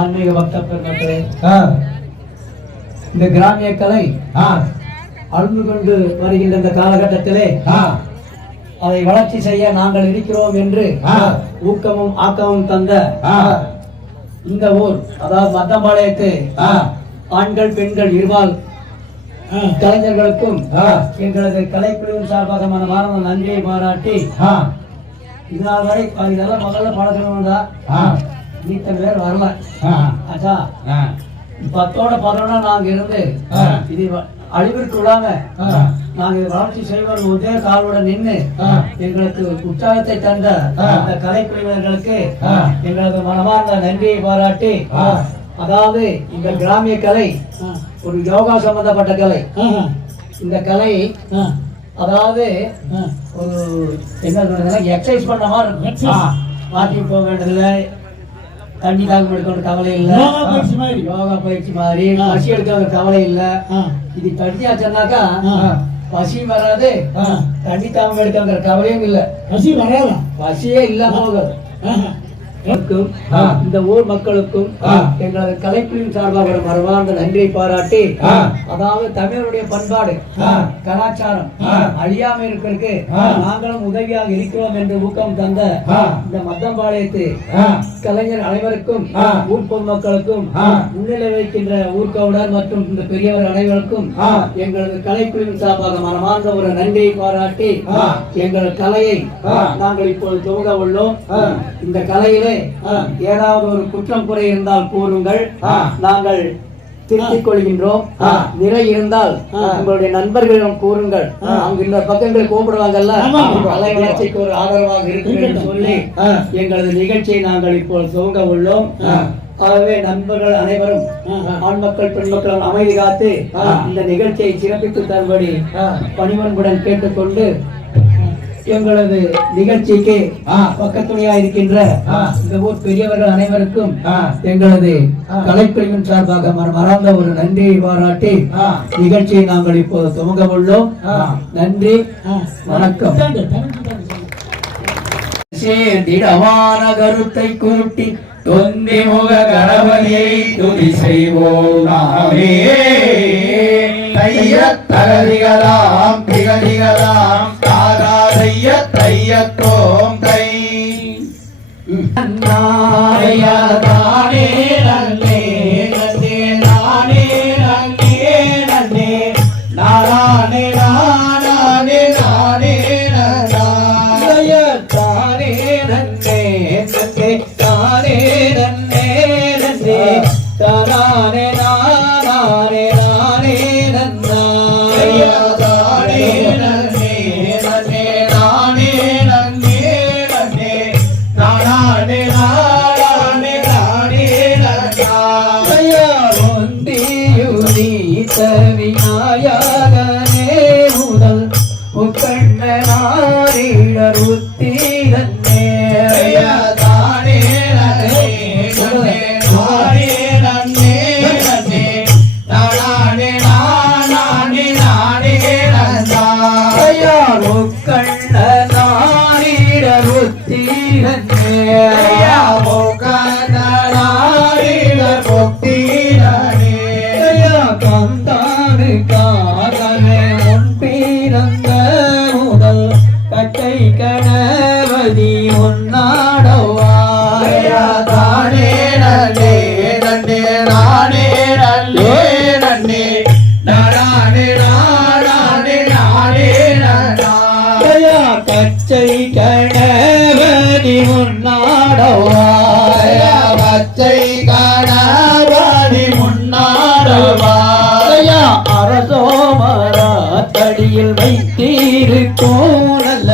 ஆன்மீக பக்த பெருமக்களே, இந்த கிராமிய கலை அழுந்து கொண்டு வருகின்ற இந்த காலகட்டத்திலே அதை வளர்ச்சி செய்ய நாங்கள் இருக்கிறோம் என்று ஊக்கமும் ஆக்கமும் தந்த இந்த ஊர், அதாவது மத்தம்பாளையத்து ஆண்கள் பெண்கள் இருபால் கலைஞர்களுக்கும் எங்களது கலைக்குழுவின் சார்பாக மனமார்ந்த நன்றியை பாராட்டி, இதனால் வரை இதெல்லாம் முதல்ல பழக்கணும்டா, இத்தனை பேர் வரல. ஆச்சா 10ஓட 11 நாங்க இருந்து இது அழிவிற்கு விடாம நாங்க வளர்ச்சி செய்வது ஒரே காலோட நின்று எங்களுக்கு உற்சாகத்தை தந்த அந்த கலைக்குழுவினர்களுக்கு எங்களது மனமார்ந்த நன்றியை பாராட்டி, அதாவது இந்த கிராமிய கலை ஒரு யோகா சம்பந்தப்பட்ட கலை. இந்த கலை அதாவது ஒரு என்ன சொல்றதுன்னா எக்ஸசைஸ் பண்ண மாதிரி இருக்கும். வாக்கிங் போக வேண்டியதில்லை, தண்ணி தாக்கம் எடுக்க கவலை இல்லை, யோகா பயிற்சி மாதிரி பசி எடுக்க கவலை இல்லை. இது தண்ணியாச்சுன்னாக்கா பசி வராது, தண்ணி தாக்கம் எடுக்கிற கவலையும் இல்லை, பசி வராது, பசியே இல்லாம போகாது. இந்த ஊர் மக்களுக்கும் எங்களது கலைக்குழுவின் சார்பாக மனமார்ந்த நன்றியை பாராட்டி, அதாவது தமிழருடைய பண்பாடு கலாச்சாரம் அழியாமல் இருக்கிறதுக்கு நாங்களும் உதவியாக இருக்கிறோம் என்று ஊக்கம் தந்த இந்த மத்தம்பாளையத்து கலைஞர் அனைவருக்கும் ஊர் பொதுமக்களுக்கும் முன்னிலை வைக்கின்ற ஊர்கவுடர் மற்றும் இந்த பெரியவர் அனைவருக்கும் எங்களது கலைக்குழுவின் சார்பாக மனமார்ந்த ஒரு நன்றியை பாராட்டி, எங்கள் கலையை நாங்கள் இப்போது துவங்க உள்ளோம். இந்த கலையிலே ஏதாவது ஒரு குற்றம் குறை இருந்தால் கூறுங்கள், நாங்கள் திருத்திக் கொள்கின்றோம். நிறை இருந்தால் உங்களுடைய நண்பர்களிடம் கூறுங்கள், அவங்க இந்த பக்கங்களை கூப்பிடுவாங்கல்ல, கலை வளர்ச்சிக்கு ஒரு ஆதரவாக இருக்கிறது என்று சொல்லி எங்களது நிகழ்ச்சியை நாங்கள் இப்போது துவங்க உள்ளோம். ஆகவே நண்பர்கள் அனைவரும் ஆண் மக்கள் பெண் மக்கள் அமைதி காத்து இந்த நிகழ்ச்சியை சிறப்பித்து தரும்படி பணிவன்புடன் கேட்டுக்கொண்டு, எங்களது நிகழ்ச்சிக்கு பக்கத்துணையா இருக்கின்ற இந்த ஊர் பெரியவர்கள் அனைவருக்கும் எங்களது கலைக்குழுவின் சார்பாக மறந்த ஒரு நன்றியை பாராட்டி நிகழ்ச்சியை நாங்கள் இப்போது துவங்க உள்ளோம். நன்றி, வணக்கம். சேர்ந்திடமான கருத்தை கூட்டி தொந்தி முக கணபதியை துதி செய்வோம் நாமே. தகதிகளாம் திகதிகளாம் தாராதைய தையத்தோம் தை நானே நன்னே நன்னே நானே நன்னே நன்னே நானே நானே நானே நானே தானே நன்னே நன்னே தானே நன்னே நன்னே தானே நானே நானே விநாயகனே முதல் உக்கண்ணனாரிடர் உத்தீரன்னே தானே நன்னே தானே நன்னே நன்னே நானே நானே நானே நன்னாயா உக்கண்ணனாரிடர் உத்தீரன்னே உக்கண்ணனாரிடர் உத்தீரன்னே காதலே உன் பிறந்த முதல் கட்டை கணவதி உன்னாடவாயா தானே நன்னே நன்னே நானே நன்னே நன்னே நானே நானே நானே நாயா கச்சை கணவதி உன்னாடவாயா கச்சை கணவதி முன்னாடவாயா அரசோமரத்தடியில் வைத்தீருக்கும் நல்ல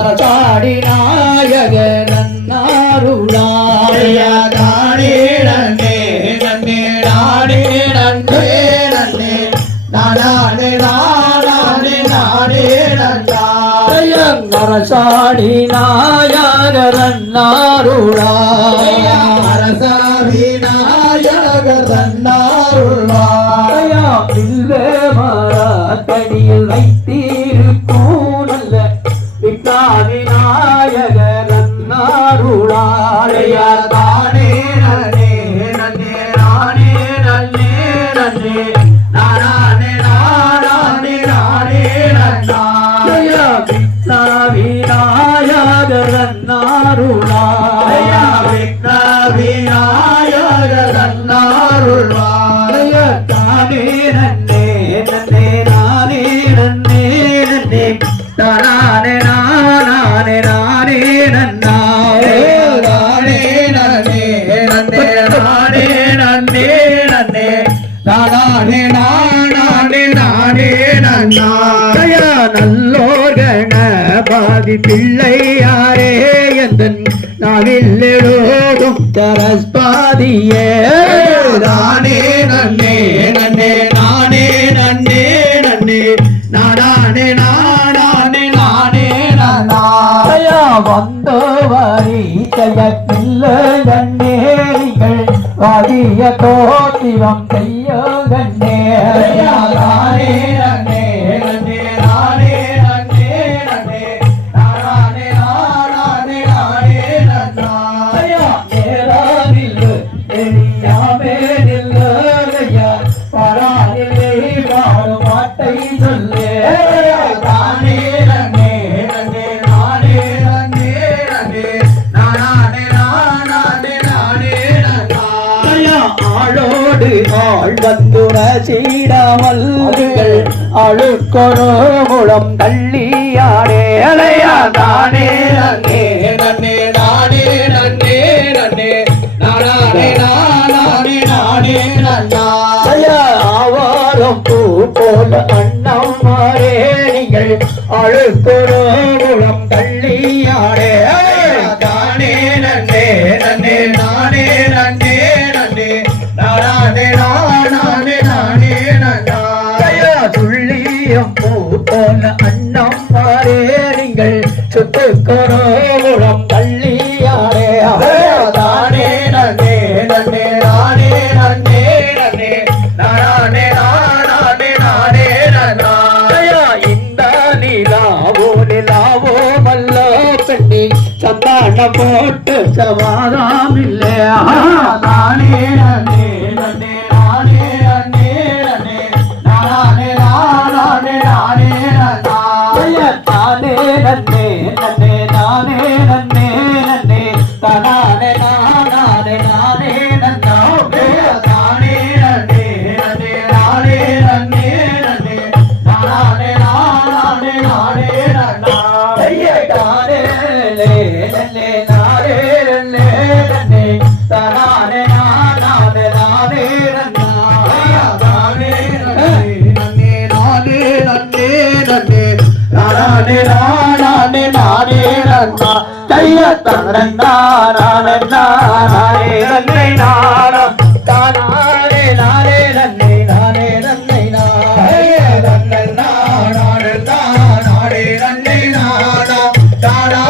அரசாடி நாயக நன்னாருளாயா தானே நன்னே நன்னே நானே நன்னே நன்னே நானே நானே நானே நன்னாயா அரசாடி நாயக நன்னாருளாயா அரசாடி நாயக நன்னாருளாயா மரத்தடியில் வைத்தீருக்கும் நல்ல விநாயக நன்னாருளாயா தானே நன்னே அருள்வாரைய தானே நன்னே நன்னே நானே நன்னே நன்னே தானே நானே நானே நன்னா நானே நன்னே நன்னே நானே நன்னே நன்னே நானே நானே நானே நன்னா நல்லோர் கணபாதி பிள்ளையாரே எந்தன் நாவில் எழுதும் சரஸ்பாதியே நானே நன்னே நன்னே நானே நன்னே நன்னே நானே நானே நானே நாயா வந்து வரி செய்ய கண்ணேரிகள் வாதிய தோத்திரம் செய்ய கண்ணே நானே நன்னே நன்னே நானே நன்னே நன்னே நானே நானே நானே நன்னாயா ஏறாதில்லு தெரியாமே நில்லையா பராதில்லை வாடு மாட்டை சொல்லு தானே நன்னே நன்னே நானே நன்னே நன்னே நானே நானே நானே நன்னாயா ஆளோடு ஆள் வந்துர சீடாமல்கள் அழுக்கொரு முழம் தள்ளியாடே அலையா தானே நன்னே நன்னே நானே நன்னே நன்னே நானே நானே நானே நன்னாயா ஆவாரம் பூ போல அண்ணம் மாறே நீங்கள் அழுக்கொரு முழம் தள்ளியாடே தானே நன்னே நன்னே நானே நன்னே நன்னே நானே நானே நானே நன்னாயா துள்ளியம் பூ போல அண்ணம் மாறே நீங்கள் சுத்துக்கரோளம் தள்ளியாடே தானே நன்னே நன்னே நானே நன்னே நன்னே நானே நானே நானே நன்னாயா இந்த நிலாவோ நிலாவோ மல்ல பெண்ணி சந்தான போட்டு சமாதானம் இல்லையா நானே நன்னே நன்னே நானே நன்னே நன்னே நானே நானே நானே நன்னாயா தானே நன்னே நன்னே நானே நன்னே நன்னே தானே நானே நானே நன்னா தானே நன்னே நன்னே நானே நன்னே நன்னே நானே நானே நானே நன்னா தானே நன்னே நானே நன்னே நன்னே தானே நானே நானே நன்னா தானே நன்னே நானே நன்னே நன்னே நானே நானே நானே நன்னா கைய தரன்னா நானே நன்னே நானா தானே நானே நன்னே நானே நன்னே நானே நானே நன்னே நானா தானே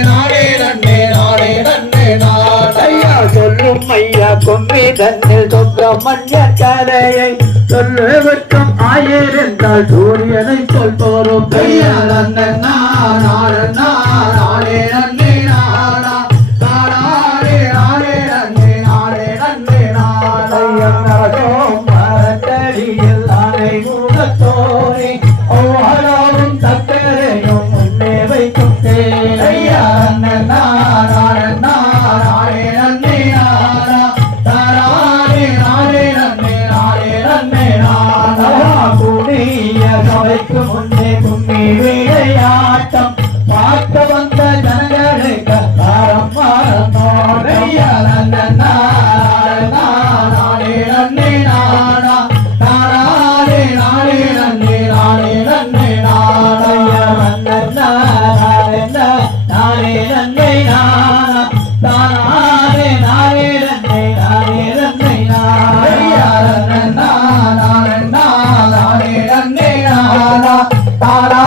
நானே நன்னே நானே நன்னே நானையா சொல்லும் ஐயா கொம்பி தன்னில் சொக்க மஞ்ச கரையை சொல்லுவற்றும் ஆயிருந்தால் சூரியனை சொல் போரும் கையா நன்னே நானே நன்னே நானா தானே நானே நன்னே நானே நன்னே நானையம் மரத்தடியில் ஆனை மூலத்தோனே ஒவ்வொருவரும் சக்கரையும் முன்னே வைக்கும் தேயா நன்னே நானே நன்னே நானா தானே நானே நன்னே நானே நன்னே நானா கூடிய சபைக்கு முன்னே கும்மி விளையாட்டம் பார்க்க வந்த ஜனங்களுக்கு தாரம் மாறோடையா நன்னே நன்னே நானா தானே நானே நன்னே நானே நன்னே நானையா நன்னே நன்னே நானா தானே நானே நன்னே நானே நன்னே நானையா நன்னே நன்னே நானா தானே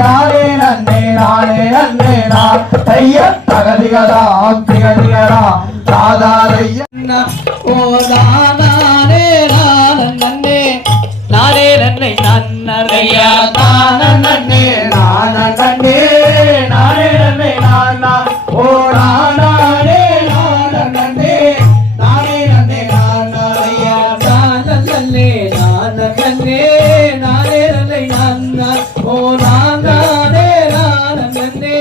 நானே நன்னே நானே நன்னே நானைய தகதிகதா திகதிகதா சாதாரையா ஓ தானே நன்னே நானே நன்னே நன்னையா தானே நன்னே நன்னே நானே நன்னே நானா ஓ நானே நன்னே நானே நன்னே நானையா தானே நன்னே நானே நன்னே நானா ஓ நானே நன்னே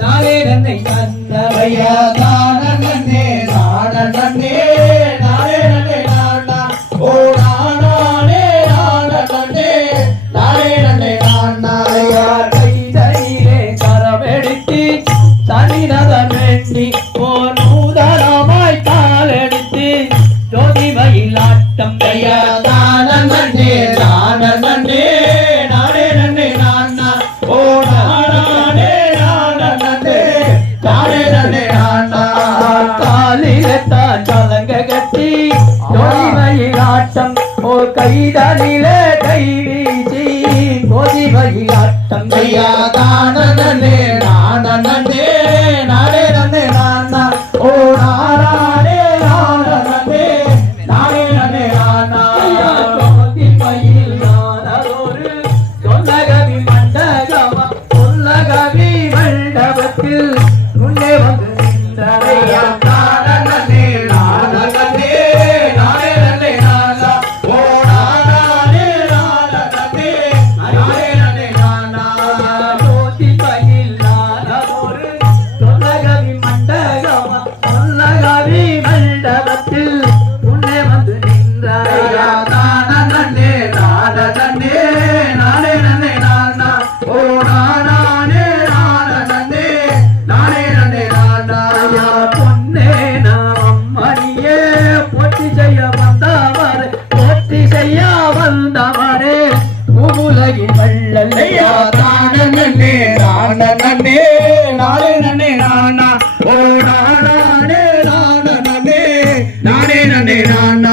நானே நன்னே நன்னையா தானே நன்னே நானே நன்னே நானே நன்னே ஓர் கைதனிலே கை வீசி கோதிகையில் ஆட்டம் ஐயா தானே நானே நானே நன்னே நானா ஓ நானே நானே நானே நன்னே நானா கோதிகையில் நானதொரு சொல்லகவி மண்டபம் சொல்லகவி மண்டபத்தில் முன்னே வந்து நின்றையா தானே நானே நானே நன்னே நானா ஓ நானே நானே நானே நன்னே நானா கோதிகையில் நானதொரு சொல்லகவி மண்டபம் சொல்லகவி மண்டபத்தில் முன்னே வந்து நின்றையா தானே நானே நானே நன்னே நானா ஓ நானே நானே நானே நன்னே நானா பொன்னே நாம் மணியே போற்றி செய்ய வந்தவரே போற்றி செய்ய வந்தவரே உலகின் வள்ளலையா தானே நானே நானே நன்னே நானா ஓ நானே நன்னே நானா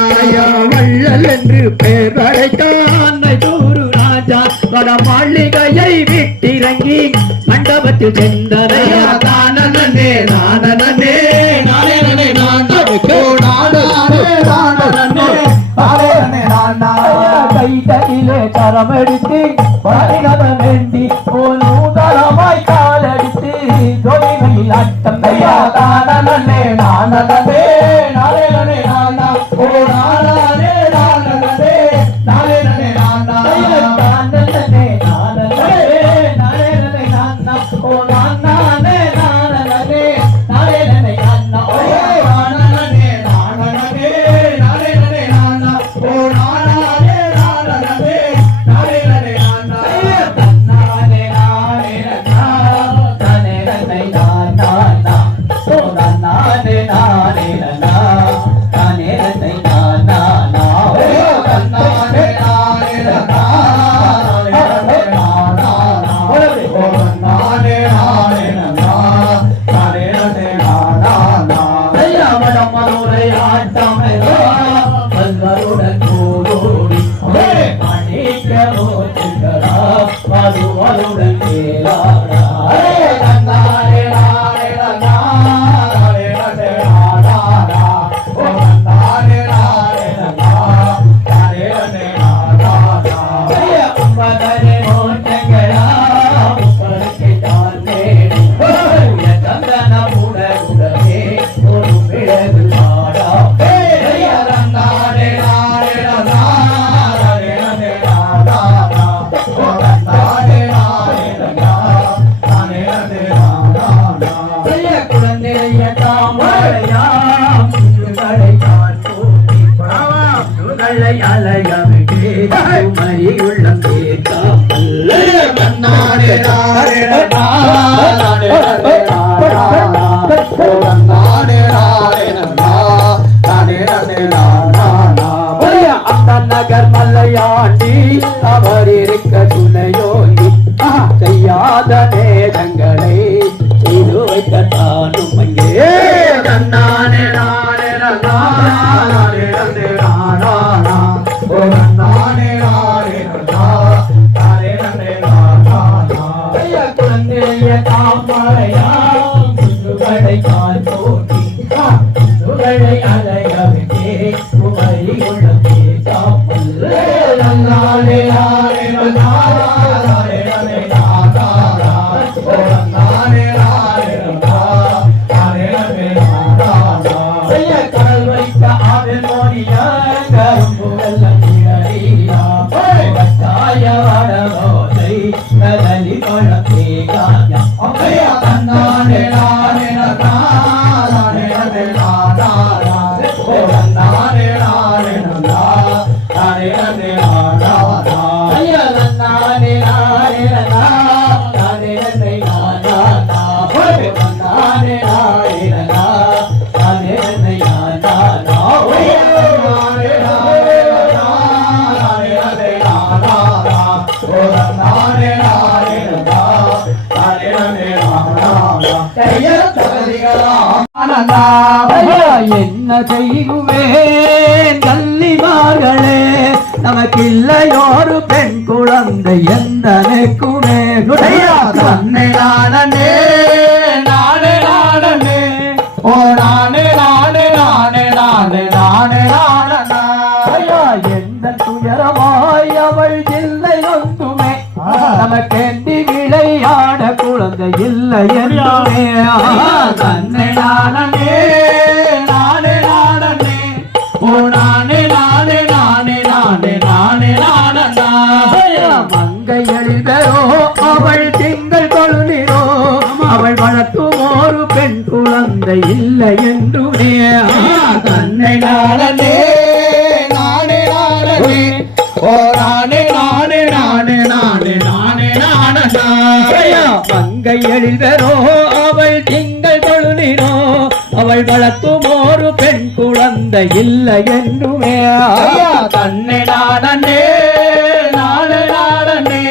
வள்ளல் என்று பெயர் அழைத்தான் தூரு ராஜா வட மாளிகையை விட்டிறங்கி மண்டபத்தில் சென்றதையா தானே நானே நானே நானா ஓ கைதலிலே கரம் எடுத்து பரிணதம் வேண்டி போல் நூதனமாய் காலடித்து ஜோதிகையில் ஆட்டம் ஐயா நானே நானா ஓ நானே நானா நகர் மல்லையாண்டி அவர் இருக்க துணையோங்கி செய்யாத நேரங்களை செய்து வைத்த தானும் அங்கே நானே குழந்தைய தாமரையாம் சுகளை கால் போட்டி சுகளை அலையவிட்டே குமரி உள்ள நானே கடல் வைத்த ஆவில் மோடிய கரும்பு வெள்ளம் கட்டாய வடமோதை கடலி பழத்தே காயம் என்ன செய்குவேன் கல்லிமார்களே நமக்கு இல்லையோரு பெண் குழந்தை எந்தனைக்குமே தன்னை நானே நானே நானே ஓ நானே நானே நானே நானே நானே நானே எந்த துயரமாய் அவள் இல்லை ஒன்றுமே நமக்கேண்டி விளையாட குழந்தை இல்லை என்றுமே தன்னை நானே நானே நானே ஓ நானே நானே நானே நானே நானே நானே மங்கை எழுதரோ அவள் திங்கள் கொள்ளிரோ அவள் வளர்த்தும் ஒரு பெண் குழந்தை இல்லை என்றுமே தன்னை நானே நானே நானே ஓ நானே நானே நானே நானே நானே நானே மங்கை எழுதரோ அவள் திங்கள் கொள்ளிரோ அவள் வளர்த்தும் ஒரு பெண் குழந்தை இல்லை என்றுமே தன்னை நானே நானே நானே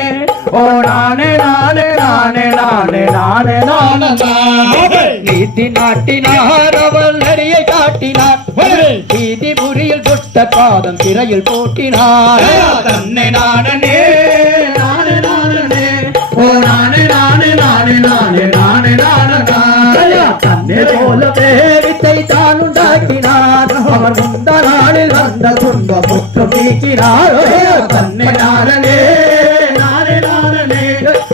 ஓ நானே நானே நானே நானே நானே நானே நீதி நாட்டினார் அவள் நெறியை காட்டினார் நீதிபுரியில் சுட்ட பாதம் சிறையில் போட்டினார் தன்னை நானே நானே நானே ஓ நானே நானே நானே நானே நானே நானே தன்னை போலவே வித்தை தான் உண்டாக்கினார் அவர் முந்த நாளில் வந்த துன்ப முற்றம் நீக்கினார் தன்னை நானே நானே நானே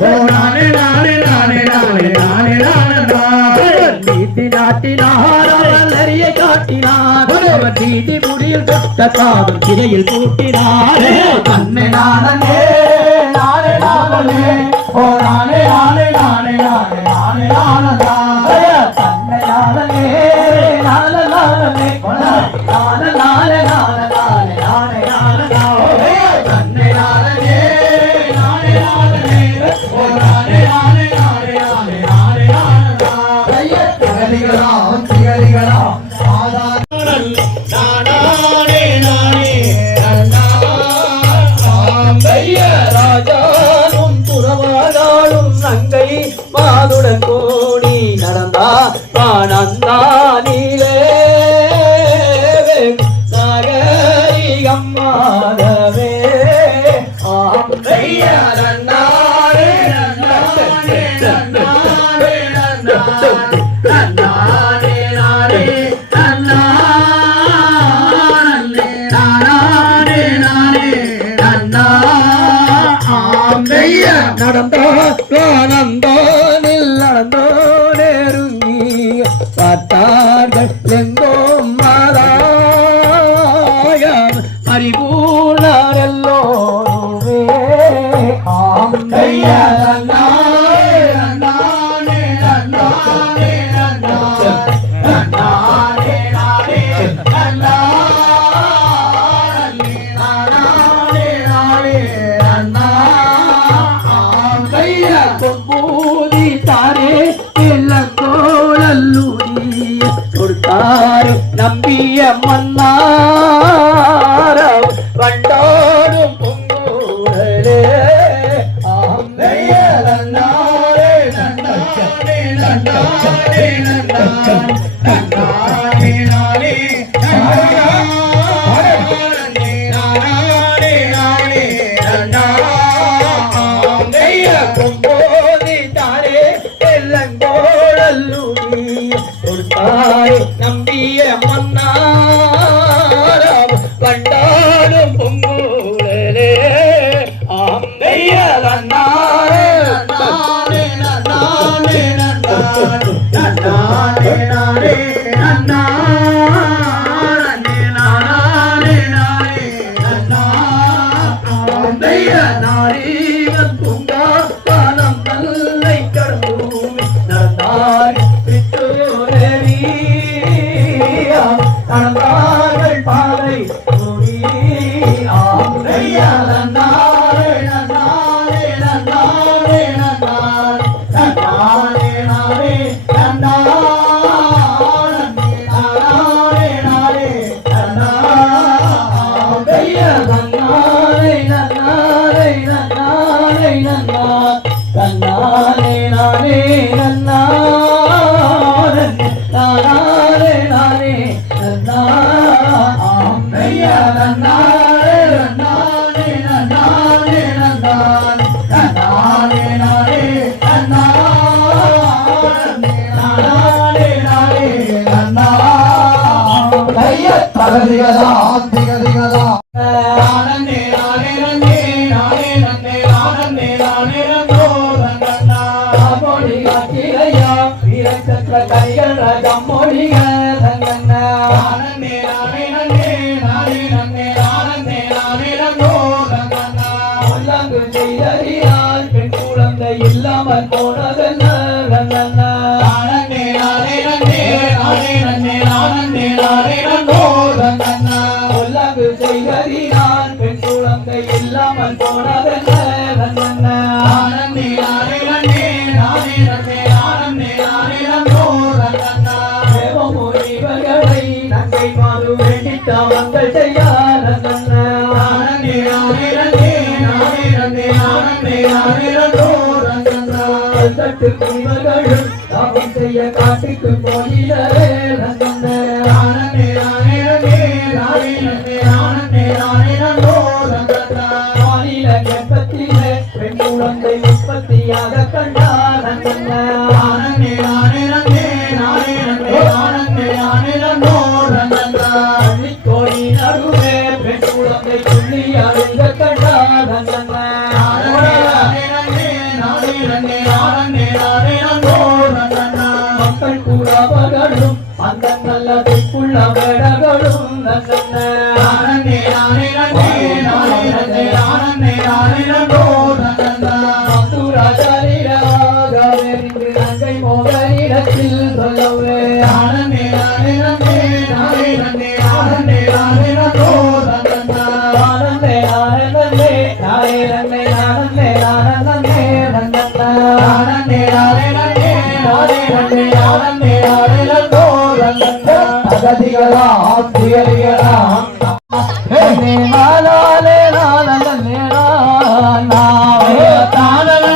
ஓ நானே நானே நானே நானே நானே நானே நீதி நாட்டினார் அவர் நெறியை காட்டினார் அவர் நீதி முடியில் தொட்ட காவல் சிறையில் கூட்டினார் தன்னை நானே நானே நானே ஓ நானே நானே நானே நானே நானே நானே தன்னை நானே நானே நானே நானே நானே நானே நானே நானே தன்னை நானே நானே நானே ஓ நானே நானே நானே நானே நானே நானே திகழிகளாம் திகழிகளாம் நானே நானே ராஜானும் புறவானாலும் நங்கை மாதுடன் கோடி நடந்தா ஆனந்தா நீலே நாகரிகம் மாதவே ஆம்பைய நன்னாரே நன்னாரே நன்னாரே நன்னாரே நாரே நடந்தோ ஆனந்தோ நடந்தோ நெருங்கி பார்த்தார்கள் எங்கோ மாதாயம் அறிவூனார் எல்லோருமே ஆம்பைய நன்னாரே நன்னாரே நன்னாரே நன்னாரே நாரே பொம்பூதி தாரே இளங்கோளல்லூரிய கொடுத்தாரு நம்பிய மன்னார வண்டோடும் பொங்கூடலே ஆம்பைய நன்னாரே நன்னாரே நன்னாரே நன்னாரே நாரே நம்பிய மன்னாரம் கண்டாலும் பொங்கூழலே ஆம்பைய நன்னாரே நன்னாரே நன்னாரே நன்னாரே நன்னாரே நன்னாரே நாரே ஆம்பைய நாரீவன் பூங்கா காலம் நல்லை கடம்பூமி நடந்தார் நடந்தார்கள் பாதை ஆம்பைய நன்னாரே நன்னாரே நன்னாரே நன்னாரே நாரே நன்னாரே நாரே ஆம்பைய நன்னாரே நன்னாரே நன்னாரே நன்னாரே நாரே நன்னாரே நாரே நாரே ஆம்பைய நன்னாரே நன்னாரே அகதிகதா ஆத்திகதிகதா ஆனந்தே நானே நன்னே நானே நன்னே ஆனந்தே நானே நன்னோ ரங்கண்ணா மொழி காட்டிலையா வீரச்சத்திர கைகள் ரகமொழிக ரங்கண்ணா ஆனந்தே நானே நன்னே நானே நன்னே ஆனந்தே நானே நன்னோ ரங்கண்ணா உள்ளங்கு செய்தறியால் பெண் குழந்தை இல்லாமல் போனதென்ன ரங்கண்ணா ஆனந்தே நானே நன்னே நானே நன்னே ஆனந்தே நானே நன்னோ ரங்கண்ணா உள்ளங்கு செய்தறியால் பெண் குழந்தை இல்லாமல் போனதென்ன ரங்கண்ணா ஆனந்தே நானே நன்னே நானே நன்னே ஆனந்தே நானே நன்னோ ரங்கண்ணா தேவமுனிவர்களை நங்கை மாறு வேண்டித்த மக்கள் செய்ய ரங்கண்ணா ஆனந்தே நானே நன்னே நானே நன்னே ஆனந்தே நானே நன்னோ ரங்கண்ணா தட்டு குடிமகளும் தாபம் செய்ய காட்டுக்கு போயிலே ரங்கண்ணா ஆனந்தே நானே நன்னே நானே நன்னே ஆனந்தே நானே நன்னோ ரங்கண்ணா மாநில கெப்பத்திலே பெண் குழந்தை உற்பத்தியாக கண்டார் ரங்கண்ணா ஆனந்தே நானே நன்னே நானே நன்னே ஆனந்தே நானே நன்னோ ரங்கண்ணா கோடி நடுவே பெண் குழந்தை துள்ளி அழுங்க கண்டார் ரங்கண்ணா ஆனந்தே நானே நன்னே நானே நன்னே ஆனந்தே நானே நன்னோ ரங்கண்ணா மக்கள் கூறவர்களும் அந்த நல்ல பெண்புள்ள வேடர்களும் ரங்கண்ணா ஆனந்தே நானே நன்னே நானே நன்னே ஆனந்தே நானே நன்னோ ரங்கண்ணா மதுராஜாரிடமாகவே நங்கை மோகனிடத்தில் சொல்லவே ஆனந்தே நானே நன்னே நானே நன்னே ஆனந்தே நானே நன்னோ ரங்கண்ணா ஆனந்தே ஆனந்தே நானே நன்னை ஆனந்தே ஆனந்தே ரங்கண்ணா ஆனந்தே நானே நன்னே நானே நன்னே ஆனந்தே நானே நன்னோ ரங்கண்ணா அகதிகளா ஆத்திகதிகளா நானே நானே நானே நானே தானனே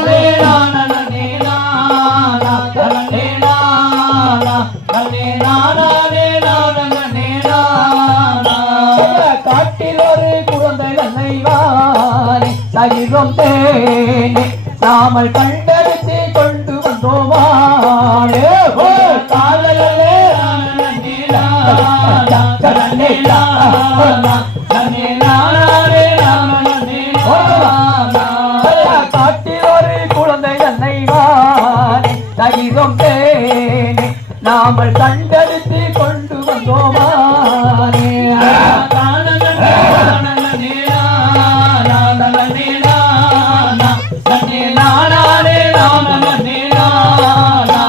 நானனே நானா தனனே நானா தனனே நானனே நானனே நானா காட்டில் ஒரு குழந்தை நன்னைவானே சகிதம் தேனே நாமல் கண்டெடுத்து கொண்டு வந்தோமானே தானனே நானனே நானா தனனே நானா தனனே நானனே நானனே நானா காட்டில் ஒரு குழந்தை நன்னைவானே சகிதம் தேனே நாமல் கண்டெடுத்து கொண்டு வந்தோமானே தானனே நானனே நானா தனனே நானா தனனே நானனே நானனே நானா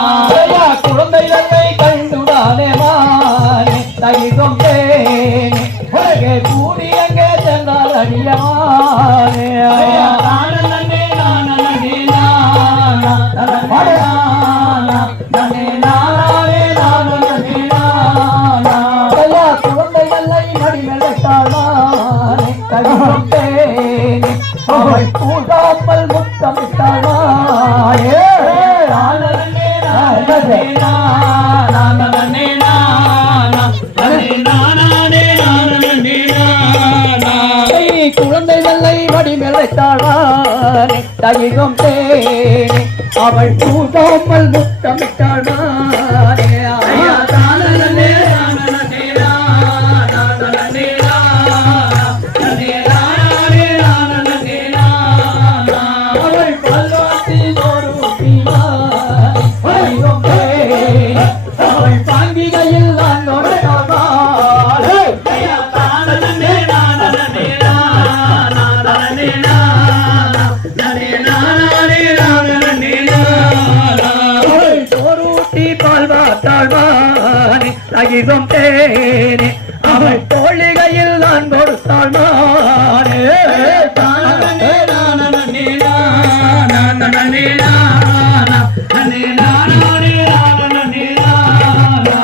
குழந்தை நன்மை கண்டுடானே மானே சகிதம் தேனே உலகே கூடி எங்கே சென்றால் அடியமானே தானனே நானனே நானா தனனே நானா தனனே நானனே நானனே நானா குழந்தை நல்லை மடிமலைத்தாளானே சகிதம் தேனே அவள் கூடாமல் முத்தமிட்டாளானே தானனே நானனே நானா தனனே நானா தனனே நானனே நானனே நானா குழந்தை நல்லை மடிமலைத்தாளானே சகிதம் தேனே அவள் கூடாமல் முத்தமிட்டாளானே தானனே நானனே நானா தனனே நானா தனனே நானனே நானனே நானா அவள் பல்வாத்தி தோறும் அவள் பாங்கிகையில் நான் நோட்டாள் தானனே நானனே நானா தனனே நானா தனனே நானனே நானனே நானா அவள் தோரூட்டி பால்வாத்தாழ்வானே சகிதம் தேனே அவள் தோழிகையில் நான் கொடுத்தாள் மானே தானனே நானனே நானா தனனே நானா தனனே நானனே நானனே நானா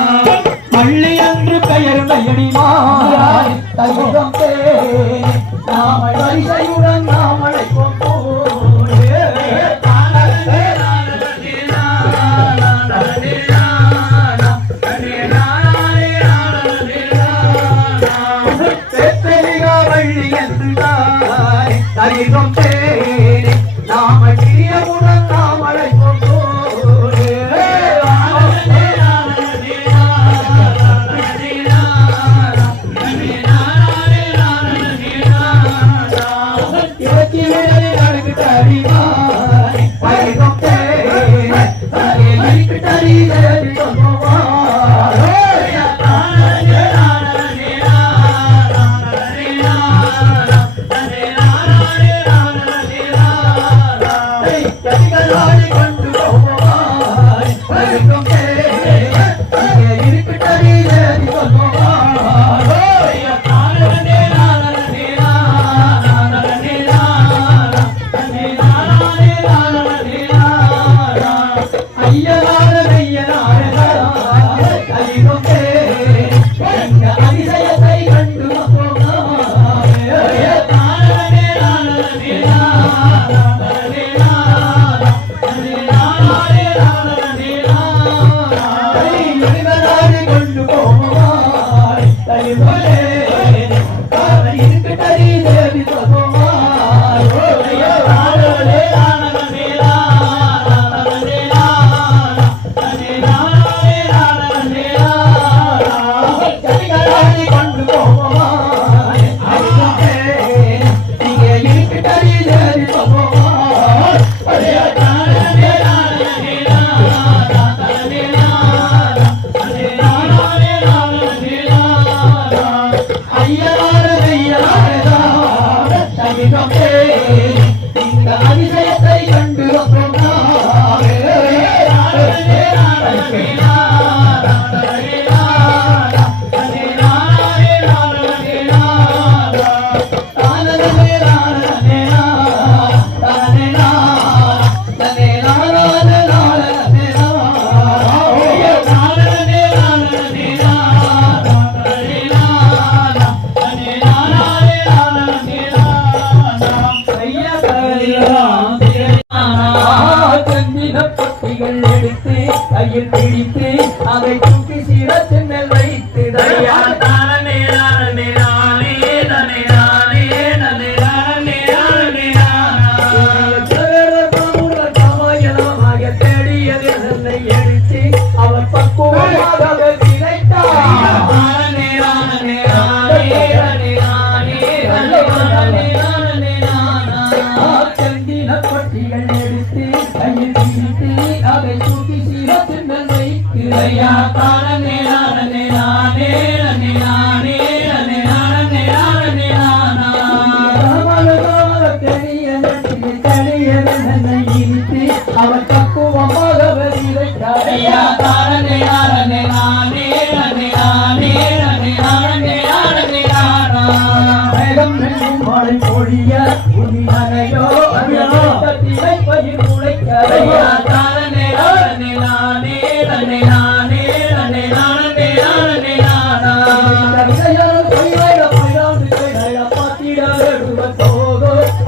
பள்ளி என்று பெயர் நயடிமாய் சகிதம் தேனே நாமல் வரிசையுடன் நாம் அழைப்போம் போலே தானனே நானனே நானா தனனே நானா தனனே நானனே நானனே நானா பெத்தெளிகா வள்ளி என்றுதாய் சகிதம் தேனே நாம கிரியமுடன் நாம் அழைப்போம் போலே தானனே நானனே நானா தனனே நானா இருக்கட்டடி தேவி பகவான் கொண்டு போவா நீங்க இருக்கட்டடி தேவி பகவான் இந்த அதிசயத்தை கண்டு பட்டிகள் எடுத்து கையில் பிடித்து அதை தூக்கி சீரத்தின் மேல் வைத்து தேடியது என்னை எடுத்து அவர் பக்குவமாக பட்டிகள் எடுத்து கையில் பிடித்து அதை தூக்கி சீரத்தின் மேல் வைத்து அவர் பக்குவமாக மழை பொழிய உன்னையோ திரை பயிர் முளைக்க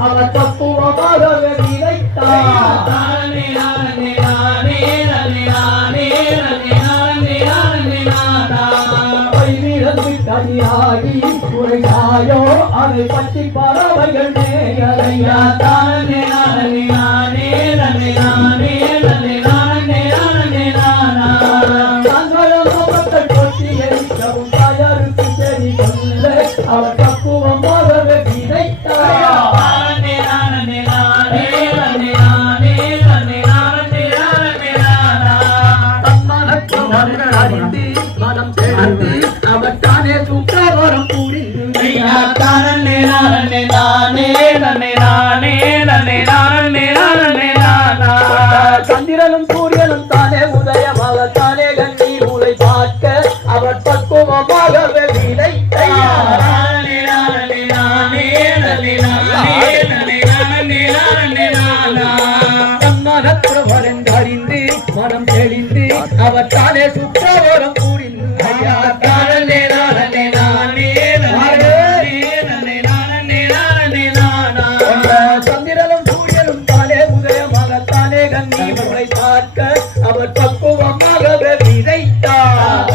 அவர் பக்குவமாக கனியாகி குறையாயோ அதை பற்றி பறவைகள் நேயலையா கொட்டி எரிக்கவும் தயாருக்கு சரி கொள்ள அவர் பக்குவமாகவே அறிந்து மனம் தெரிந்து அவத்தானே சுக்கவரம் புரிந்து சந்திரனும் சூரியனும் தானே உதயமாக தானே கண்ணீர் உலை பார்க்க அவர் பக்குவமாகவே அறிந்து மனம் தெளிந்து அவர் தானே சுக்கவரம் புரிந்து சந்திரனும் சூரியனும் தானே உதயமாக தானே கண்ணீர் உலை பார்க்க அவர் பக்குவமாகவே விதைத்தார்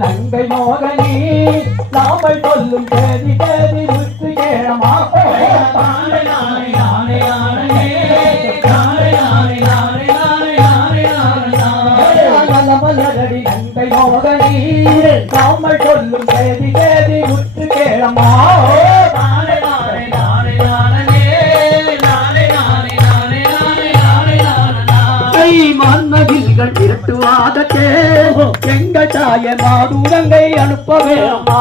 நங்கை மோகனி நாமல் சொல்லும் தேதி தேதி முத்து கேளமா மலரடி நங்கை மோகனி நாமல் சொல்லும் தேதி தேதி முத்து கேளமா மன்மகில்கள் இரட்டுவாதத்தே எங்கள் தாய மாதுரங்கை அனுப்ப வேணுமா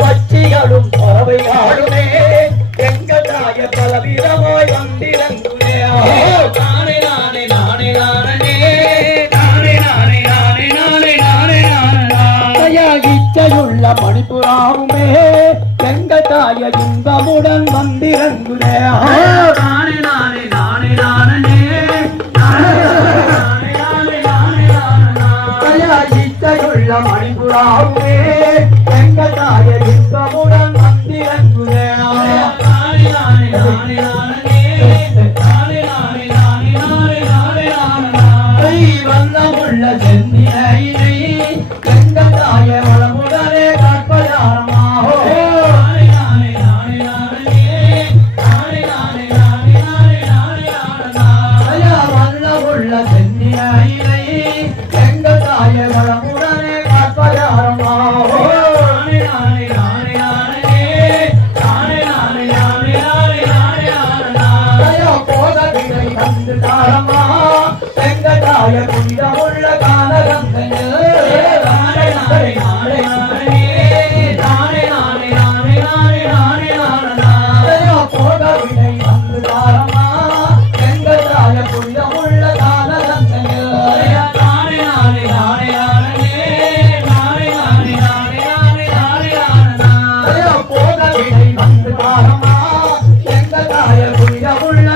பட்சிகளும் பறவைகளுமே எங்கள் தாய பலவிதமாய் வந்திறங்குமே மணிப்புறாவுமே எங்கள் தாய இன்பமுடன் வந்திறங்குதே நானே நானே நானே நானே இச்சையுள்ள மணிப்புறாவுமே எங்கள் தாய இன்பமுடன் வந்திறங்குதே வல்லமுள்ள சென்னியினை எங்கள் தாய வளமுடனே காட்பதாரமாகோ வல்லமுள்ள சென்னியினை எங்கள் தாய வளமுடனே காட்பதாரமாகோ போதவினை தந்து தாரமா எங்கள் தாய புனிதமுள்ள போதவினை தந்து தாரமா எங்கள் தாய புனிதமுள்ள போதவினை தந்து தாரமா எங்கள் தாய புனிதமுள்ள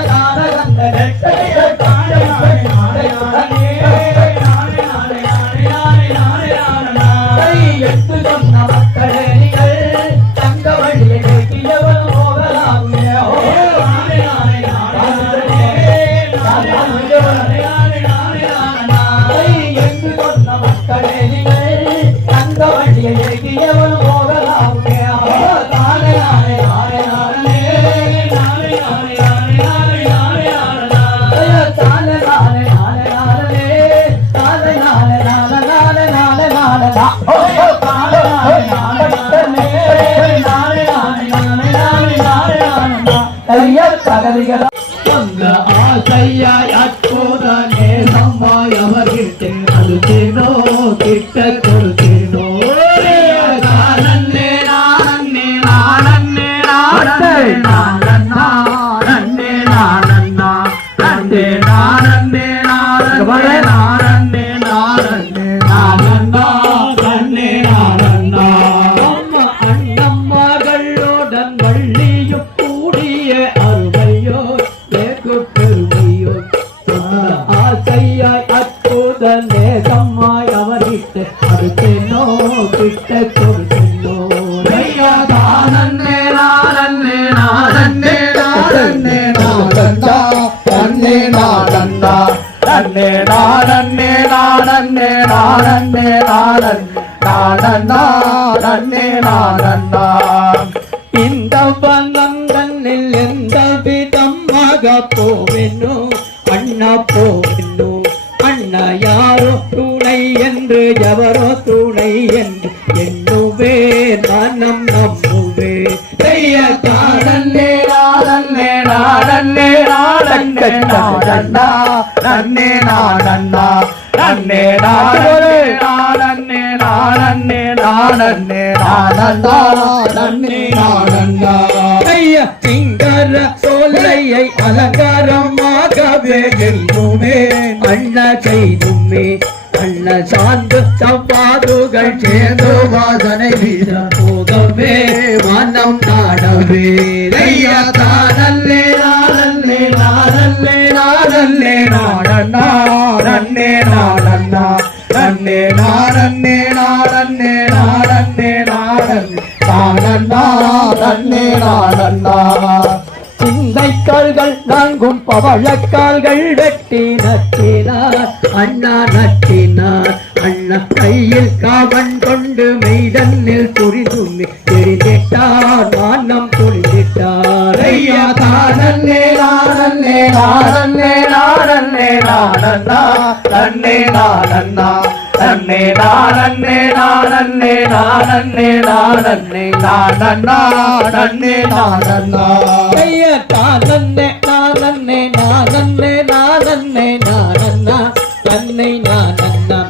எட்டு சொன்ன மக்களே நீங்கள் தங்க வழியை கேட்டியவன் போகலாமே எட்டு சொன்ன மக்களே நீங்கள் தங்க வழியை கேட்டியவன் போகலாமே நானே நானே நானே நானே தானே நானே நானே நானே தானே நானே நானே நானே நானே நானே ஆசையாய் அற்புதனே நம்மாய் அவர்கிட்ட அழுத்தேனோ கிட்ட கொடுத்தேனோ நானே நானே நானே நானே நானே நானே நானே நானே நானே அண்ணம்மார்களுடன் வள்ளியும் கூடிய அருமையோ பெருமையோ ஆசையாய் அற்புதனே சம்மாய் அவர்கிட்ட அடுத்தேனோ கிட்ட கொடுத்தேனோ தானே நானே நானே நானே நானே நானே நன்னே நானே நானே நானே நானே நானே இந்த வண்ணங்களில் எந்த விதமாக போவேனோ அண்ணா போவேனோ அண்ணா யாரோ துணை என்று எவரோ துணை என்று எண்ணுவே மனம் நம்புவே தானே நானே நானே நானே நானே நன்னே நானண்ணா நன்னே நானே நானே நானே நானே நானண்ணா நன்னே நானண்ணா ஐயா சிங்கர சோலையை அலங்காரமாகவே எல்லுமே அண்ணா செய்துமே அண்ண சார்ந்து சவ்வாதுகள் சேர்ந்து வாசனை வீச போகவே மனம் நாடவே ஐயா தானே நானே நானே நானே நானண்ணா நன்னே நானண்ணா நன்னே நானே நானே நானே நானண்ணா நன்னே நானண்ணா சிந்தைக்கால்கள் நான்கும் பவழக்கால்கள் வெட்டி நட்டினார் அண்ணா நட்டினார் அண்ணா கையில் காவன் கொண்டு மெய்தன்னில் துரிதுமி தெரிந்திட்டார் மானம் துரிந்திட்டார் ஐயா தானே நானே நானே நானே நானண்ணா நன்னே நானண்ணா நன்னே நானே நானே நானே நானே நானண்ணா நன்னே நானண்ணா ஐயா தானே நானே நானே நானே நானண்ணா நன்னை நானண்ணா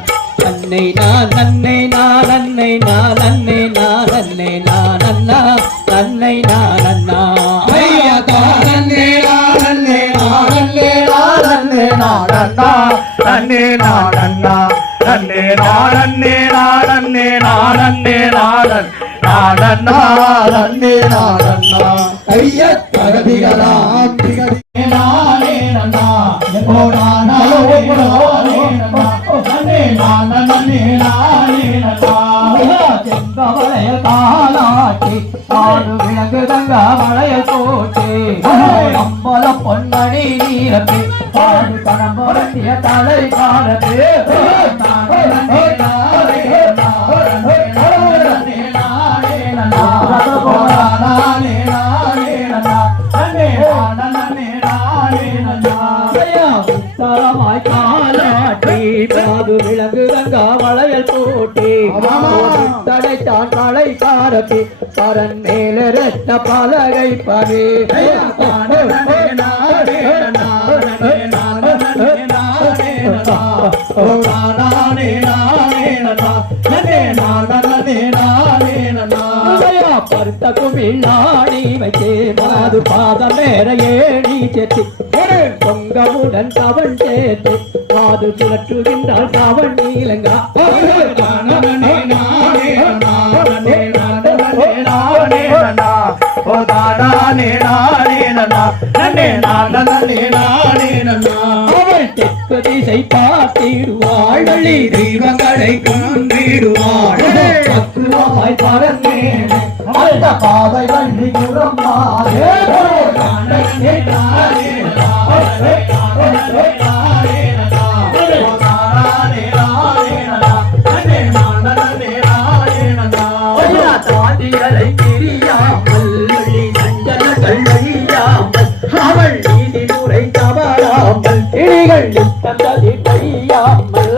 நன்னை நானே நானே நானே நானே நானண்ணா நன்னை நானண்ணா ஐயா தானே நானே நானே நானே நானண்ணா நன்னே நானண்ணா நன்னே நானே நானே நானே நானே நானண்ணா நன்னே நானண்ணா ஐய தகதிகளாம் திகதி நானே நன்னா ஓ நானே செங்கமலைய காலாட்டி ஆடு விலங்கு தங்க மலைய கோட்டே அம்பல பொன்மணி நீரத்து ஆடு கடம்பரத்திய தலை காலத்து உத்தரமாய் காலாட்டி பாது விலங்கு தங்க மலையல் போட்டி தடைத்தான் களை காரத்தி பரன் மேல ரத்ன பலகை பரி பருத்த குமிழாடி வைத்தே மாது பாதம் மேற ஏணி செத்தி பொங்கமுடன் கவன் சேர்த்து மாது சுழற்றுகின்றால் கவன் நீலங்கா அவள் தெற்கு திசை பார்த்திடுவாள் வள்ளி தெய்வங்களை கொண்டிடுவாள் பக்குவமாய் பறந்தேன் அந்த பாவை வள்ளி குரம்மாதே தாதிகளை பிரியாமல் சஞ்சல கல்வியாமல் அவள் நீதி முறை தவறாமல் கிளிகள் தந்ததி கையாமல்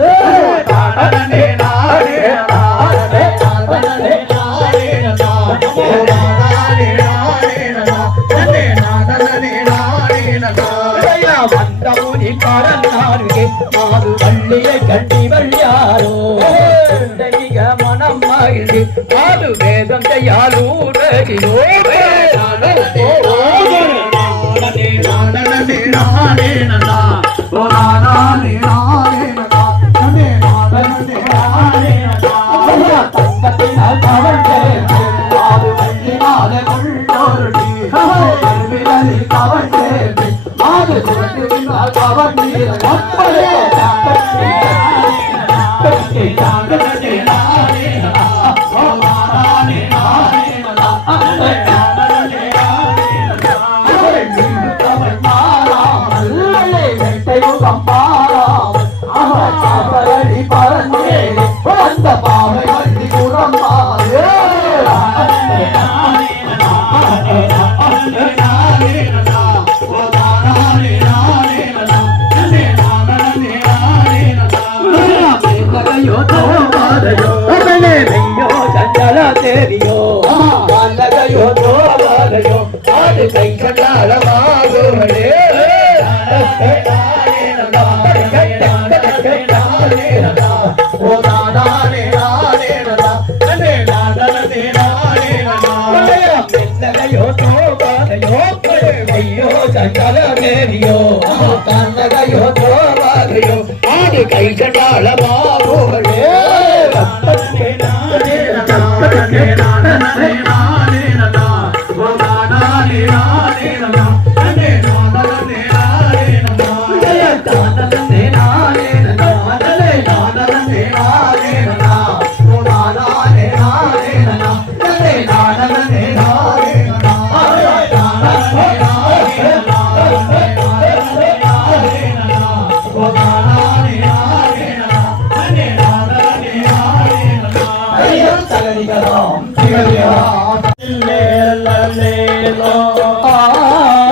வந்தமுனி பறந்தாருகே மாது வள்ளியை கண்டிவள் யாரோ மனம் மகிழ்ந்து மாது வேதம் செய்யாலூரகிலோ தங்கத்தினால் கவல் சேர்த்து மாது வள்ளினால கொள்ளோருடி கவல் சேர்த்து மாது சுரத்தினால் கவல் நீர் அப்பளே அந்த பாவை வண்டி குரம்பாது சஞ்சல தேவியோ மல்லகையோ தோவலையோ அது கை சண்டாளமாகுவளே சஞ்சல தேவியோ கண்ணகையோ தோவலையோ அது கை சண்டாளமாகுவளே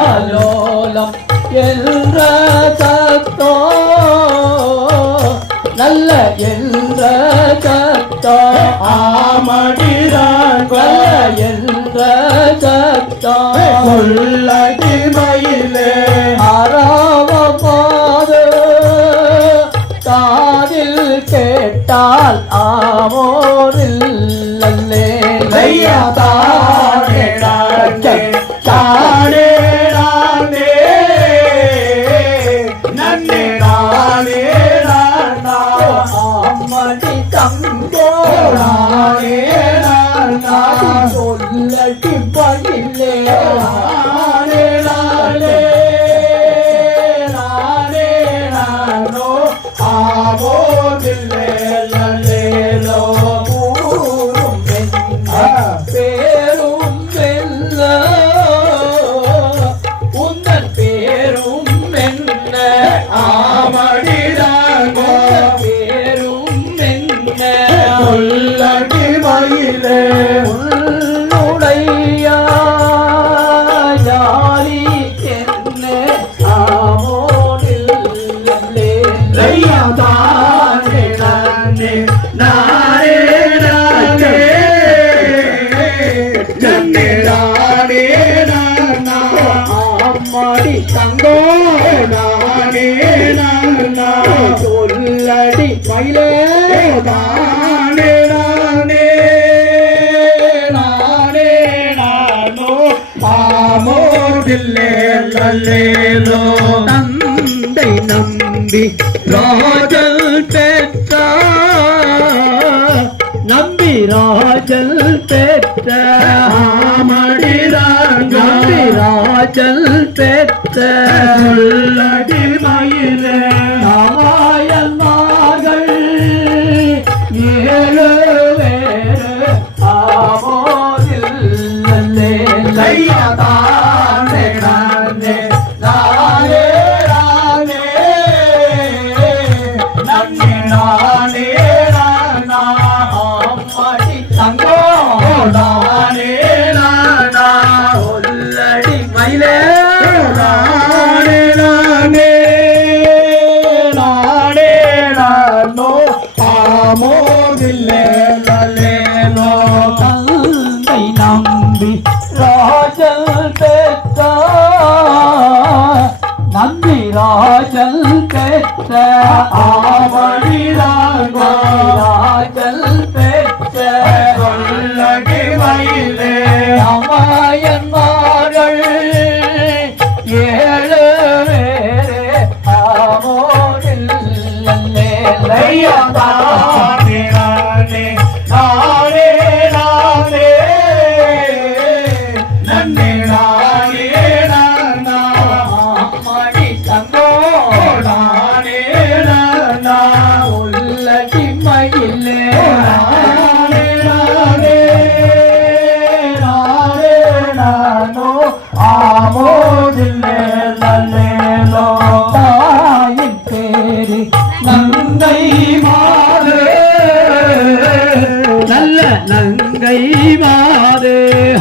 ஆலோலம் என்ற சத்தோ நல்ல என்ற சத்தோ ஆமடிதான் என்ற சத்தோ கொள்ளடிமையிலே ஆராவ பாது காதில் கேட்டால் ஆமோரில் அம்மடி தங்கோ சொல்லடி பயிலே நானே நானே நானே நானோ ஆவோதில்லே லல்லேலோ ஊரும் பேரும் வெல்ல உந்தன் பேரும் என்ன ஆமடிதாங்கோ பேரும் என்ன சொல்லடி மயிலே உன்னுடைய ஜாலி என்ன ஆமோனில்லே தானே நானே நானே நானே நன்னே நானே நானா அம்மாடி தங்கோ நானே நானா சொல்லடி மயிலே நானே நானே நானே நானோ ஆமோதில்லே லல்லேலோ தந்தை நம்பி ராஜல் பெற்ற நம்பி ராஜல் பெற்ற ஆமடிதாங்க நம்பி ராஜல் பெற்ற சொல்லடி மயிலே நாயன்மார்கள் ஏழு வேறு ஆமோதில்லே ஐயா தானே நானே நானே நானே நன்னே நானே நானா அம்மாடி தங்கோ நானே நானா சொல்லடி மயிலே நானே நானே நானே நானோ ஆமோதில்லே லல்லேலோ தந்தை நம்பி ராஜல் பெற்ற நம்பி ராஜல் பெற்ற ஆமடிதாங்கோ ராஜல் பெற்ற சொல்லடி மயிலே அம்மாயன்மார்கள் ஏழு வேறு ஆமோதில்லே ஐயா தானே நானே நானே நானே நன்னே நானே நானா அம்மாடி தங்கோ நானே நானா உள்ளடி மயிலே நானே நானே நானே நானோ ஆமோதில்லே லல்லேலோ தாயின் பேரு நங்கை மாறு நல்ல நங்கை மாறு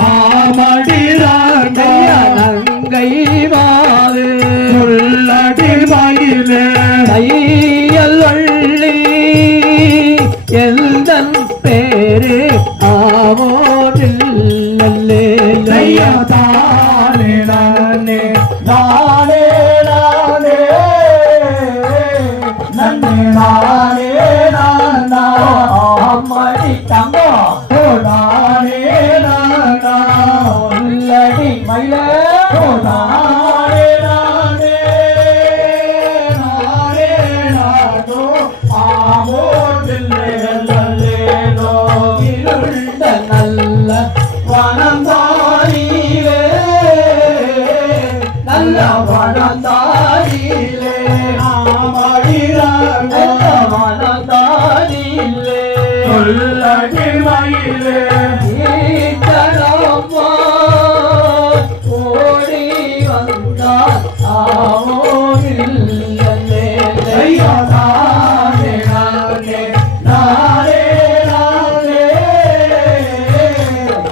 ஆமடிதாங்க நங்கை மாறு சொல்லடி மயிலே தையல் வள்ளி எந்தன் பேரு ஆவோதில்லே ஐயா தானே நானே நானே நானே நன்னே நானே நானா அம்மாடி தங்கோ நானே நானா உள்ளடி மயிலே நானே நானே நானே நானோ ஆமோதில்லே லல்லேலோ இருண்ட நல்ல வனந்தாரிலே நல்ல வனந்தாரிலே ஆமடிதாங்க நல்ல வனந்தாரிலே சொல்லடி மயிலே ஈட்டரம்மா ஓடி வந்தார் ஆவோதில்லே ஐயா தானே நானே நானே நானே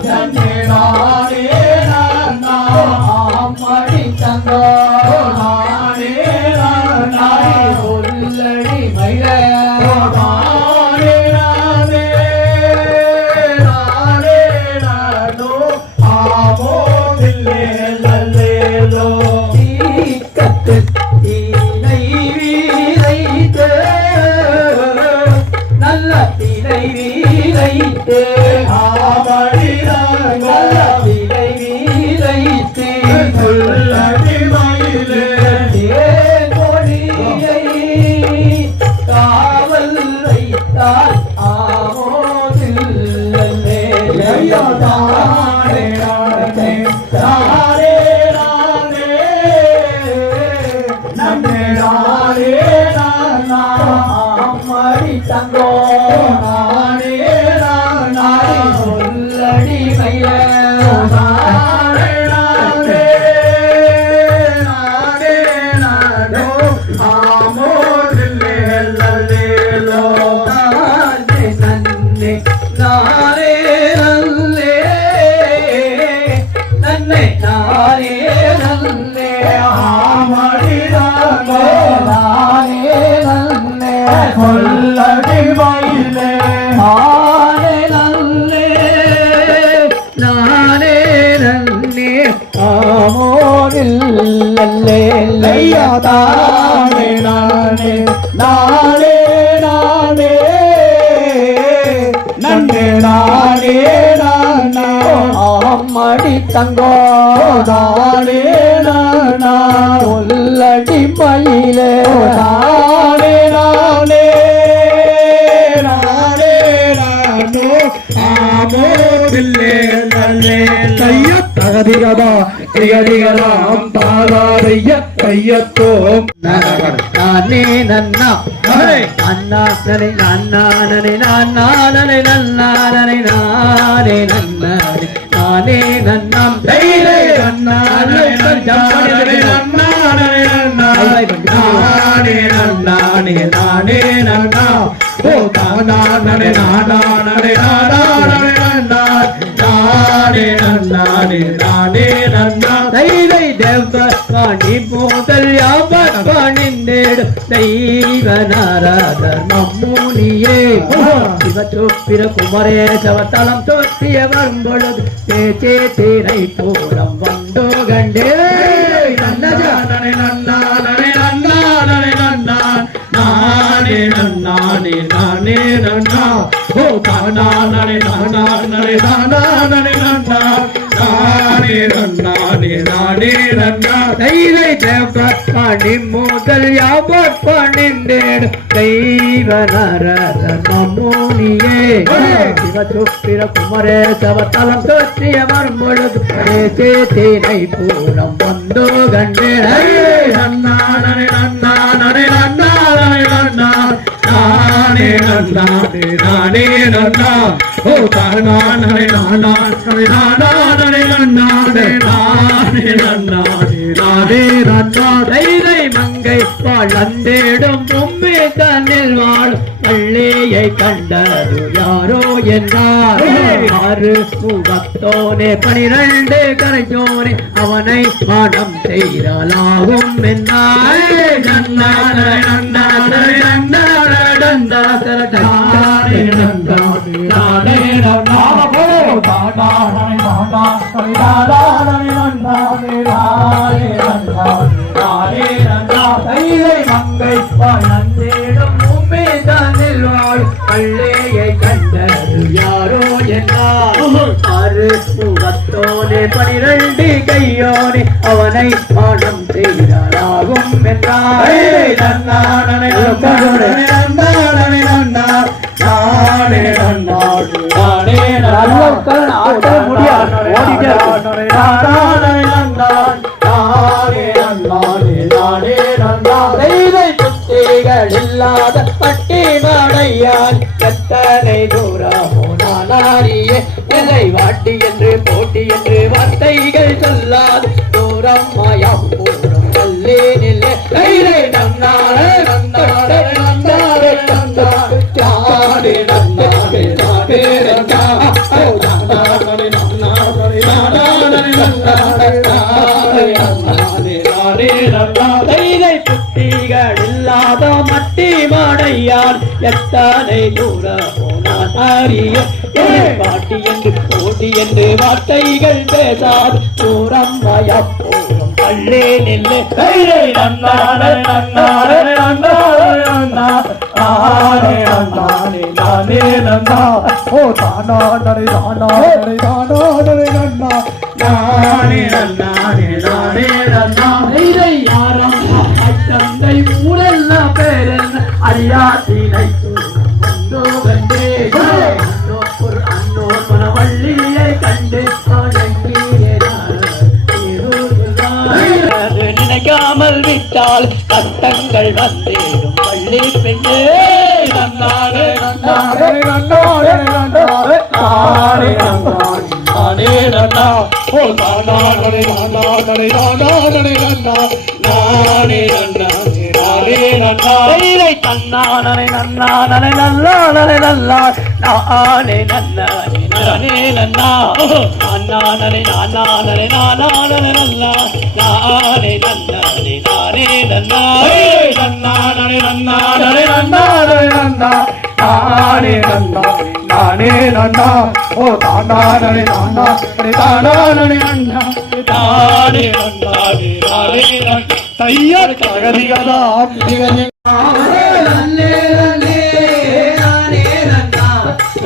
நன்னே நானே நானா அம்மாடி தங்கோ நானே நானா உள்ளடி மயிலே நானே நானே நானே நானோ ஆமோதில்லே லல்லேலோ தீக்கத்து தீனை வீரைத்து நல்ல தீனை வீரைத்து ஆமடிதாங்க நல்ல தீனை வீரைத்து சொல்லடி மயிலே கொடியை காவல் வைத்தால் ஆமோதில்லே ஐயா தானே சொல்லடி மயிலே நானே நல்லே நானே நன்னே ஆமோனில்லே ஐயா தானே நானே நானே நானே நன்னே நானே நானே அம்மடி தங்கோ நானே நானா உள்ளடி மயிலே நானே நானே நானே நானே ஆமோதில்லே நல்லே கைய தகதிகதா திகதிகதாம் தாராதைய கையத்தோம் நானே நன்னா அண்ணா நனை நன்னா நனை நன்னா நனை நன்னா நனை நானே நன்னானே நானே நன்னாம் தைரை நன்னானே நன்னானே நன்னானே நன்னானே நன்னானே நானே நன்னா ஓ தானானே நானானே நானானே நன்னானே நன்னானே நானே நன்னா தைரை தேவ காணி போதல் யாபத் பணிந்தேடு தெய்வ நாரதர் மம்முனியே சிவச்சொப்பிர குமரேசவ தலம் தொட்டிய வரும்பொழுது தேச்சே தேரை போலம் வந்தோ கண்டே நன்னானே நன்னானே நன்னானே நன்னான் நானே நன்னானே நானே நன்னா ஓ தானானே நானானே நானானே நன்னா நானே நன்னானே நானே நன்னா தைரை தேவ காணி முதல் யாபத் பணிந்தேடு தெய்வ நாரதர் மம்முனியே சிவச்சொப்பிர குமரேசவ தலம் தொற்றிய வரும்பொழுது தேச்சே தேரை போலம் வந்தோ கண்டே நன்னானே நன்னானே நன்னானே நன்னா நானே நன்னானே நானே நன்னா ஓ தானானே நானானே நானானே நன்னானே நானே நன்னானே நானே நன்னா தைரை மங்கை வாழ்ந்தேடும் பொம்மை தன்னில் வாழும் பள்ளியை கண்டது யாரோ என்றார் ஆறு முகத்தோனே 12 கரையோனே அவனை மனம் செய்தாலாகும் என்றார் நன்னானே நன்னானே நன்னானே நன்னானே நானே நன்னானே நானே நன்னா ஓ தானானே நானானே நானானே நன்னானே நானே நன்னானே நானே நன்னா தைரை மங்கை வாழ்ந்தேடும் பொம்மை தன்னில் வாழும் பள்ளியை கண்டது யாரோ என்றார் ஆறு முகத்தோனே 12 கையோனே அவனை மனம் செய்தாலாகும் என்றார் நன்னானே நன்னானே நன்னானே நன்னா நானே நன்னானே நானே தைரை புத்திகள் இல்லாத பட்டி மடையால் எத்தனை தூரமோ நானாரியே இதை வாட்டி என்று போட்டி என்று வார்த்தைகள் சொல்லாது தூரம் மாயம் பூரம் கல்லே நில்லை தைரை நன்னாரே நன்னாரே நன்னாரே நன்னாரே நானே நன்னானே நானே நன்னா ஓ நானே நன்னானே நானே நன்னானே நானே நன்னா தைரை புத்திகள் இல்லாத மட்டி மடையால் எத்தனை தூரமோ நான் அறிய பாட்டி என்று போட்டி என்று வார்த்தைகள் பேசாது தூரம் மயப்போரும் பள்ளே நின்று தைரை நன்னானே நன்னானே நன்னானே நன்னா நானே நன்னானே நானே நன்னா ஓ தானானே தானானே தானானே நன்னா நானே நன்னானே நானே நன்னா தைரை யாரம் தந்தை ஊரெல்லாம் பேரென்ன அறியாத்தினை வந்தோ கண்டே அன்னோர் மனவள்ளியை கண்டு நினைக்காமல் விட்டால் கட்டங்கள் வந்தேடும் பள்ளி பெண்ணே நன்னானே நன்னானே நன்னானே நன்னானே நானே நன்னானே நானே நன்னா ஓ தானானே தானானே தானானே நன்னா நானே நன்னானே நானே நன்னா தைரை தன்னானே நன்னானே நல்லானே நல்லா நானே நன்னானே நானே நன்னா நானே நானே நானே நல்லா நானே நன்னானே நானே நன்னா நன்னானே நன்னானே நன்னானே நானே நன்னா நானே நன்னா ஓ தாண்டானே நன்னா தாண்டானே நன்னா தானே நன்னானே நானே நன்னா தையர் ககதிகதா திகதி நன்னே நன்னே நானே நன்னா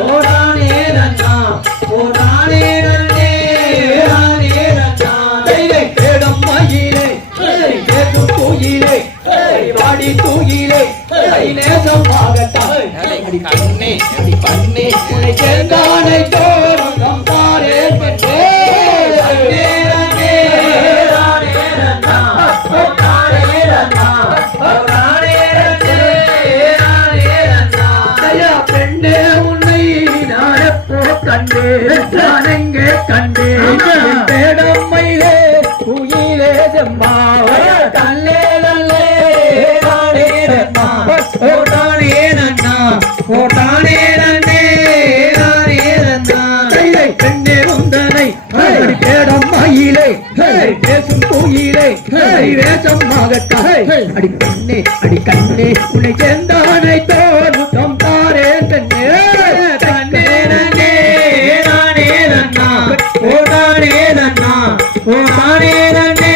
ஓடானே நன்னா ஓடானே நன்னே நானே நன்னா தைரை கேடம் மயிலே கேட்டு தூயிலே வாடி தூயிலே நேசமாகத்தான் அடி கண்ணே அடி பண்ணே உன்னை சேர்ந்தானை தோறும் நம்பாரே பெற்றே நன்னே நன்னே நானே நன்னா ஓடானே நன்னா ஓடானே நன்னே நானே நன்னா ஐயா பெண்ணே உன்னை நான் எப்போ கண்டேன் நான் எங்கே கண்டேன் தேடம் மயிலே குயிலே ஜம்மாவே கல்லே நல்லே நானே நன்னா ஓடானே நன்னா ஓடானே நன்னே நானே நன்னா தைரை பெண்ணே உந்தனை தேடம் மயிலே பேசும் கோயிலே வேஷம் மாகட்டாய் அடி கண்ணே அடி கண்ணே உன்னை சேர்ந்தானை தோறும் தாரே கண்ணே கண்ணே நன்னே நானே நன்னா ஓடானே நன்னா ஓடானே நன்னே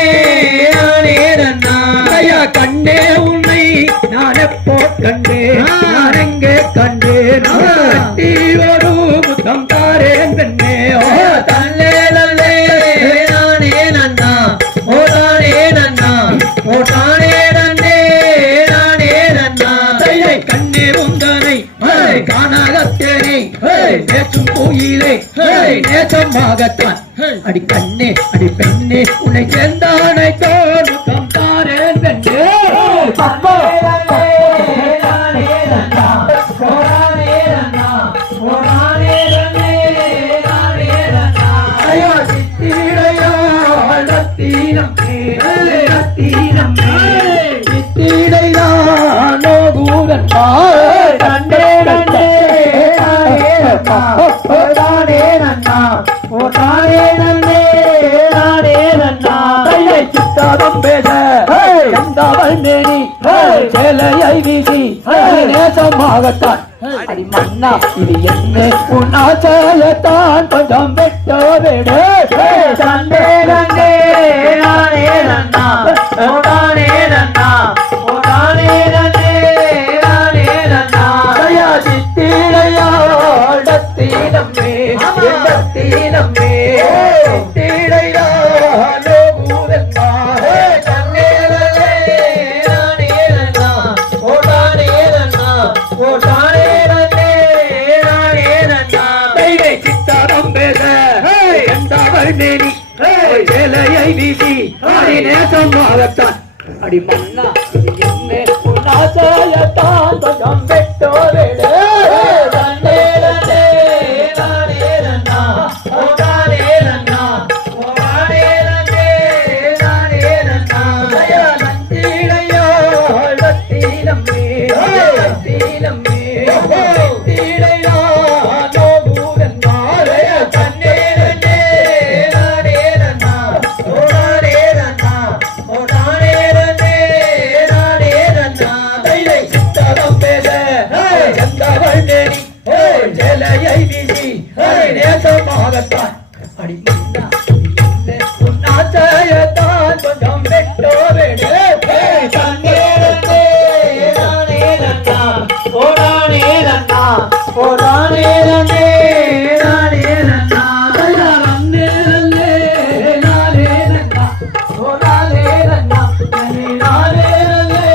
நானே நன்னா ஐயா கண்ணே உன்னை நான் எப்போ கண்டேன் நான் எங்கே கண்டேன் கட்டி ஒரு முத்தம் தாரேன் பெண்ணே ஓ தல்லே நல்லே நானே நன்னா ஓடானே நன்னா ஓடானே நன்னே நானே நன்னா தைரை கண்ணே உந்தனை காணாகத்தேனே பேசும் கோயிலே நேசமாகத்தான் அடி கண்ணே அடி பெண்ணே உன்னை சேர்ந்தானை தோறும் தாரேன் பெண்ணே சேலையை வீசி நேசமாகத்தான் அடி மன்னா இது என்ன உன் ஆசையத்தான் கொஞ்சம் வெட்ட விடு தன்னே நன்னே நானே நன்னா ஓடானே நன்னா ஓடானே நன்னே நானே நன்னா தயா சித்திரையா டத்தீனம்மே டத்தீனம்மே சித்திரையா லோகுதம்மா தன்னே நன்னே நானே நன்னா ஓடானே நன்னா ஓடானே நன்னே நானே நன்னா தைரை சித்தாரம் பேச கண்டவள் மேனி சேலையை வீசி நேசமாகத்தான் அடி மன்னா என்ன உன் ஆசையத்தான் கொஞ்சம் வெட்டோடு தன்னே நன்னே நானே நன்னா ஓடானே நன்னா ஓடானே நன்னே நானே நன்னா தயா நந்திடையோ தீனம்மே தீனம்மே தீடையா நோபூதன் மாலைய தன்னே நன்னே நானே நன்னா ஓடானே நன்னா ஓடானே நன்னே நானே நன்னா தைரை சித்தரம் பேச சந்தவள் தேடி ஜலையை வீசி நேசமாகத்தான் அடி மன்னா உன் ஆசையத்தான் கொஞ்சம் வெட்டோ விடு தன்னே நன்னே நானே நன்னா ஓடானே நன்னா ஓடானே நன்னே நானே நன்னா தயா நன்னே நன்னே நானே நன்னா ஓடானே நன்னா நன்னே நானே நன்னே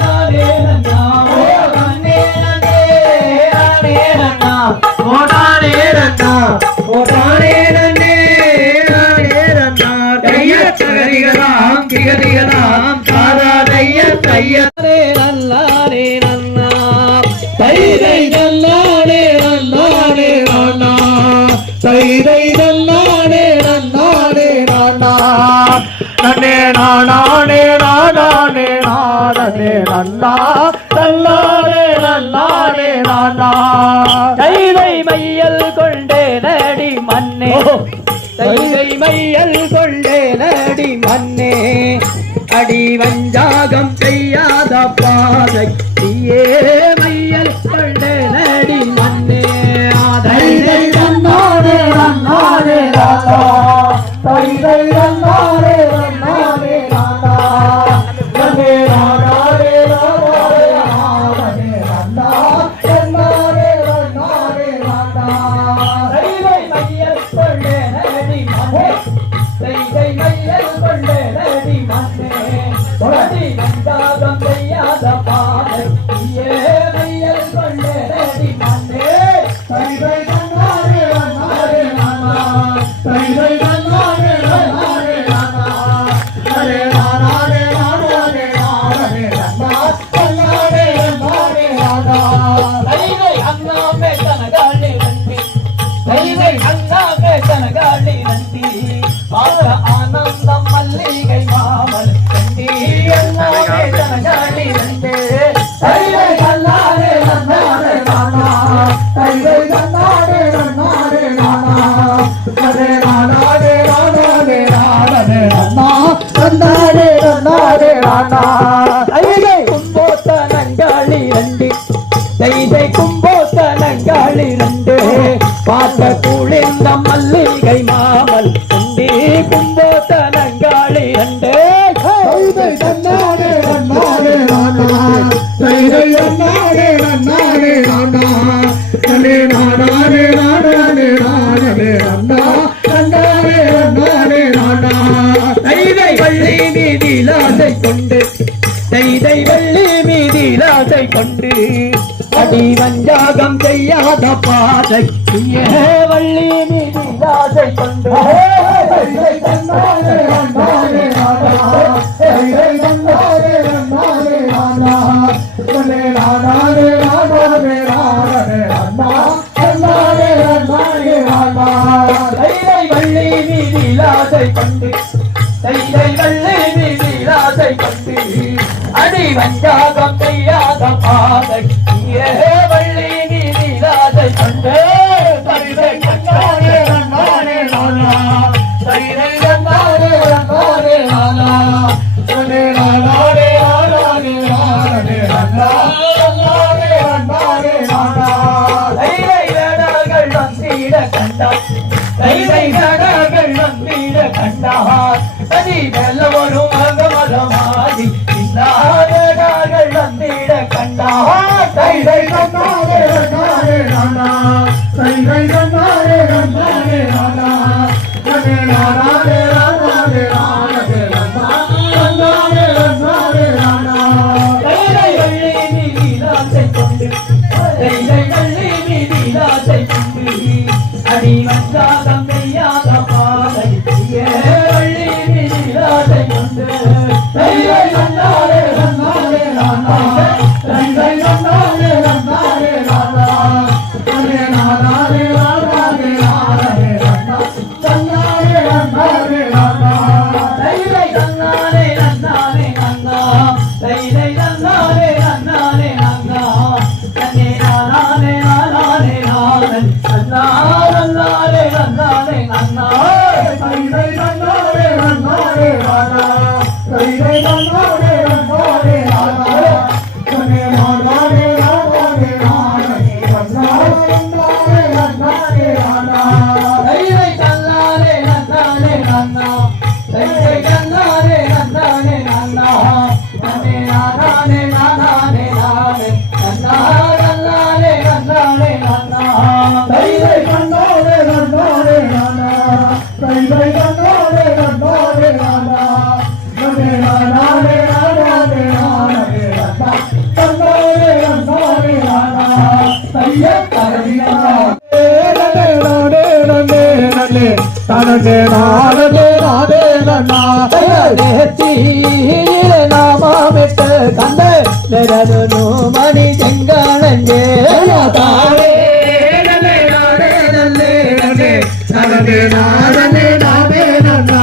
நானே நன்னா ஓ நன்னே நன்னே நானே நன்னா ஓடானே நன்னா ஓடானே நன்னே நானே நன்னா தைய தகதிகளாம் திகதிகளாம் தாராதைய தையரே நல்லாரே நன்னா தைரை நல்லாரே நல்லாரே நன்னா தைரை நல்லாரே நன்னாரே நன்னா நன்னே நானே நானே நானே நன்னா நல்லாரே நல்லாரே நன்னா தைரை மையல் கொண்டே நடி மன்னே தைரை மையல் கொண்டே நடி மன்னே அடி வஞ்சாகம் செய்யாத பாதை நீயே மையல் கொண்டே தைதை கும்போத்தனங்கள் இரண்டு பார்க்க குளிர்ந்த மல்லிகை மாமல் உண்டி கும்போத்தனங்கள் இரண்டு தைதை தன்னாரே நன்னாரே நானா தைதை தன்னாரே நன்னாரே நானா நலே நானாரே நானாரே நானே நன்னா நன்னாரே நன்னாரே நானா தைதை வள்ளி மீதில் ஆசை கொண்டு தைதை வள்ளி மீதில் ஆசை கொண்டு அடி வஞ்சாகம் செய்யாத பாதை வள்ளி மீதில் ஆசை கொண்டு தைதை தன்னாரே நன்னாரே நானா தைதை தன்னாரே நன்னாரே நானா நலே நானாரே நானாரே நானே நன்னா நன்னாரே நன்னாரே நானா தைதை வள்ளி மீதில் ஆசை கொண்டு தைதை வள்ளி மீதில் ஆசை கொண்டு அடி வஞ்சாகம் செய்யாத பாதை வள்ளி மீதில் ஆசை கொண்டு தைதை தன்னாரே நன்னாரே நானா தைதை தன்னாரே நன்னாரே நானா நலே நானாரே நானாரே நானே நன்னா நன்னாரே நன்னாரே நானா தைதை வேடர்கள் வந்திட கண்டார் தைதை வேடர்கள் வந்திட கண்டார் அடி வெல்ல ஒரு மகமலமாடி வேடர்கள் வந்திட கண்டார் தைதை தன்னாரே நன்னாரே நானா தைதை தன்னாரே நன்னாரே நானா நலே நானாரே நானாரே நானே நன்னா நன்னாரே நன்னாரே நானா தைதை வள்ளி மீதில் ஆசை கொண்டு தைதை வள்ளி மீதில் ஆசை கொண்டு அடி வஞ்சாகம் செய்யாத பாதை வள்ளி மீதில் ஆசை கொண்டு தைதை தன்னாரே நன்னாரே நானா தைதை தன்னாரே நன்னாரே நானா நலே நானாரே நானாரே நானே நன்னா நன்னாரே நன்னாரே நானா தைதை தன்னாரே நன்னாரே நன்னா தைதை தன்னாரே நன்னாரே நன்னா தன்னே நானாரே நானாரே நானன் நன்னா நன்னாரே நன்னாரே நன்னா தைதை தன்னாரே நன்னாரே நானா தைதை தன்னாரே நன்னாரே நானா நலே நானாரே நானாரே நானே நன்னா நன்னாரே நன்னாரே நானா தைதை தன்னாரே நன்னாரே நன்னா தைதை தன்னாரே நன்னாரே நன்னா தன்னே நானாரே நானாரே நானன் நன்னா நன்னாரே நன்னாரே நன்னா தைதை தன்னாரே நன்னாரே நானா தைதை தன்னாரே நன்னாரே நானா நலே நானாரே நானாரே நானே நன்னா தன்னாரே நன்னாரே நானா தைய தரவியா நலே நானே நலே நலே தனே நானே நானே நன்னா ತೀರ ನಾಮಿಟ್ಟು ಕಂದ ನೆರನು ಮಣಿ ಜಂಗಳಂಜೆ தானே நலே நானே நலே நலே தனே நானே நானே நன்னா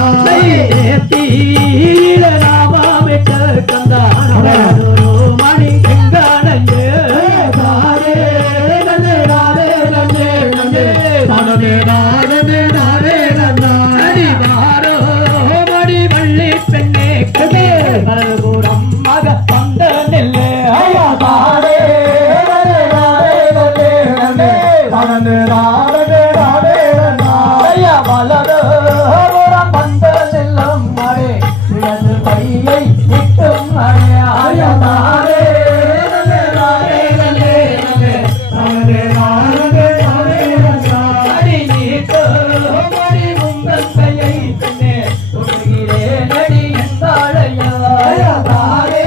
ತೀರ ನಾಮಿಟ್ಟು ಕಂದ ನೆರನು ಮಣಿ ಜಂಗಳಂಜೆ தானே நலே நானே நலே நலே தனே நானே நானே நன்னா அடிவாரோ மடி வள்ளி பெண்ணே கதே கலகுடம் மக வந்த நெல்லே தானே நலே நானே நலே நலே தனே நானே நானே நன்னா ஐயா வளரோ வந்த செல்லும் மழை இடது கையை விட்டும் அழையா தானே நலே நானே நலே நலே தனே நானே நானே நன்னா அடி நீட்டோ மடி உங்கள் கையை பெண்ணே தொடுகிறே நடி என்றாழையா தானே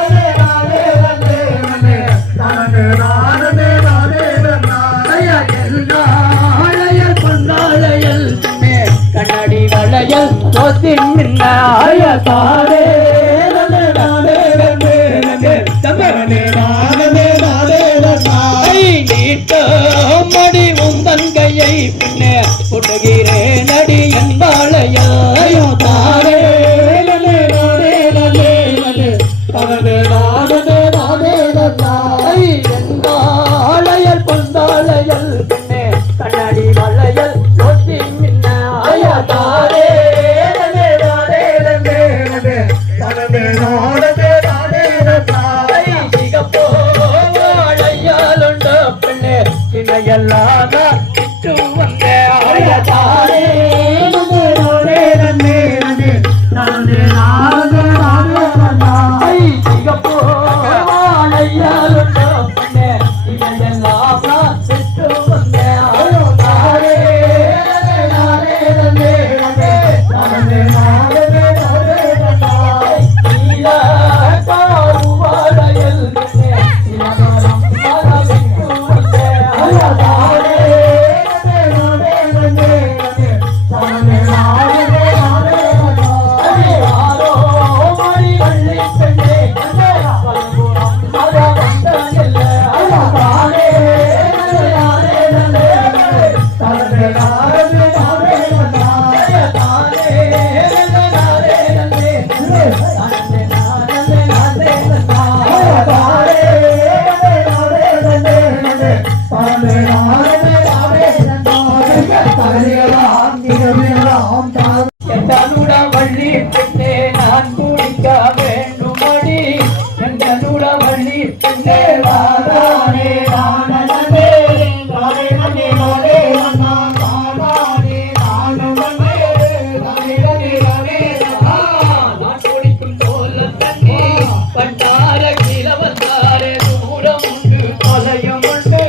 நலே நானே நலே நலே தனே நானே நானே நன்னா ஐயா எல்லாழையல் பொன்னாழையல் பெண்ணே கண்ணடி வளையல் தோத்தின் மின்ன ஐயா தாரே நலே நானே நலே நலே தனே நானே நானே நன்னா நீட்டோ மடி உந்தன் கையை பின்னே புட்டுகிறே நடி என்பாளையா தானே நலே நானே நலே நலே தனே நானே நானே நன்னா எந்தாளையல் பொந்தாளையல் பின்னே கண்ணடி வளையல் சொத்தி மின்ன ஐயா தாரே நலே நானே நலே நலே எல்லாம் விட்டு வந்தேன் தானே வள்ளி பெண்ணே நான் குடிக்க வேண்டுமடி எந்தனுட வள்ளி பெண்ணே வாரானே நானே நான் குடிக்கும் போல தண்ணி பண்டார கிழவந்தாரே தூரம் உண்டு தொலையும் உண்டு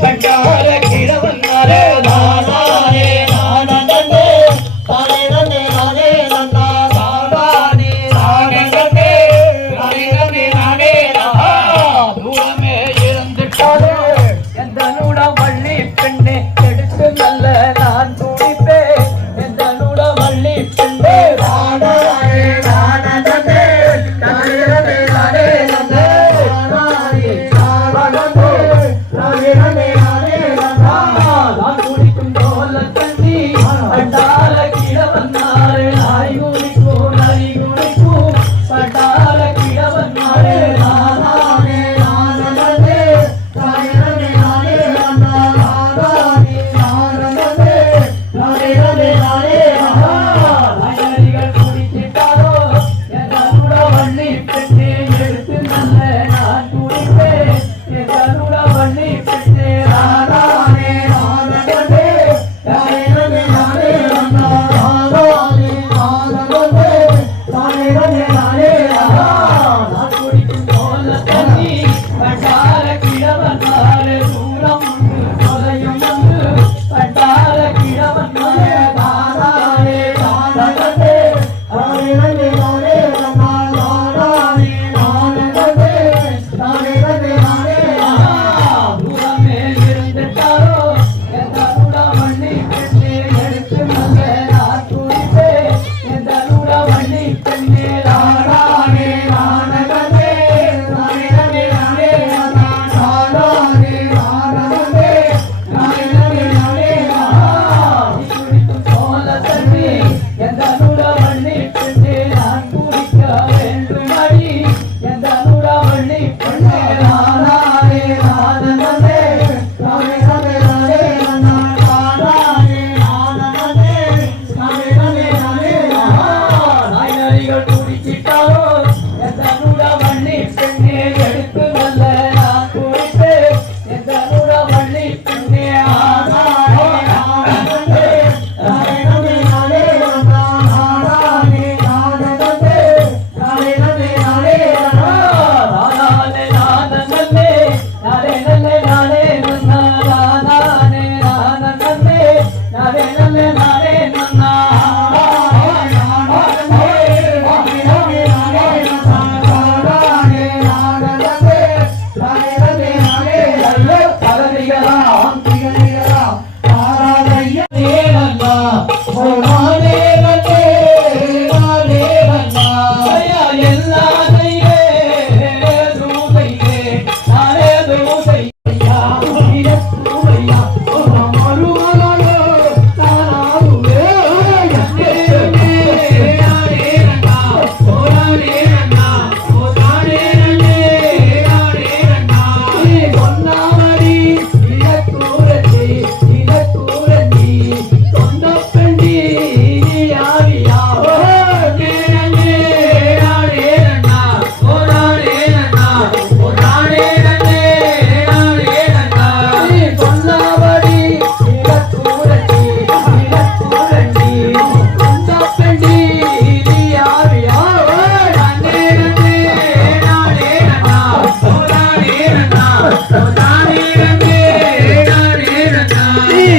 பண்டார கிழவந்தாரே நானே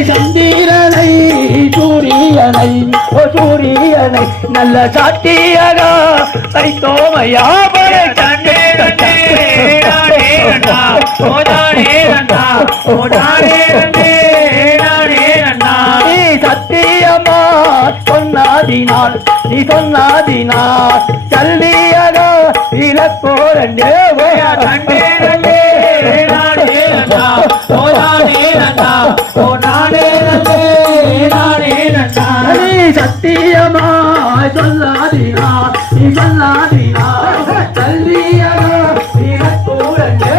சந்திரனை சூரியனை சூரியனை நல்ல சாட்டியாக வைத்தோமையா சத்தியமா சொன்னாதினால் நீ சொன்னாதினால் சல்லியாக இலக்கோரண்டே சத்தியமா சொல்லாதினா நீ சொல்லாதினா சல்லியாக இலக்கோரண்டே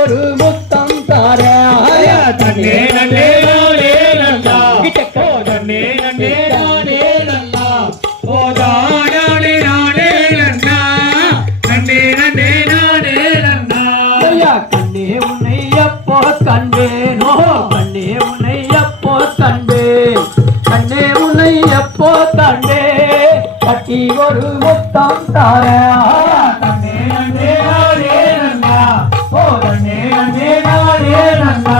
ஒரு முத்தம் தார தன்னே நன்னே நானே நன்னா கிட்டக்கோ தன்னே நன்னே நானே நன்னா ஓ தானே நானே நன்னா நன்னே நன்னே நானே நன்னா ஐயா கண்ணே உன்னை எப்போ கண்டேனோ கண்ணே உன்னை எப்போ கண்டேன் கண்ணே உன்னை எப்போ கண்டே கட்டி ஒரு முத்தம் தார கண்ணே நன்னே நானே நன்னா ஓ நன்னே நன்னே நானே நன்னா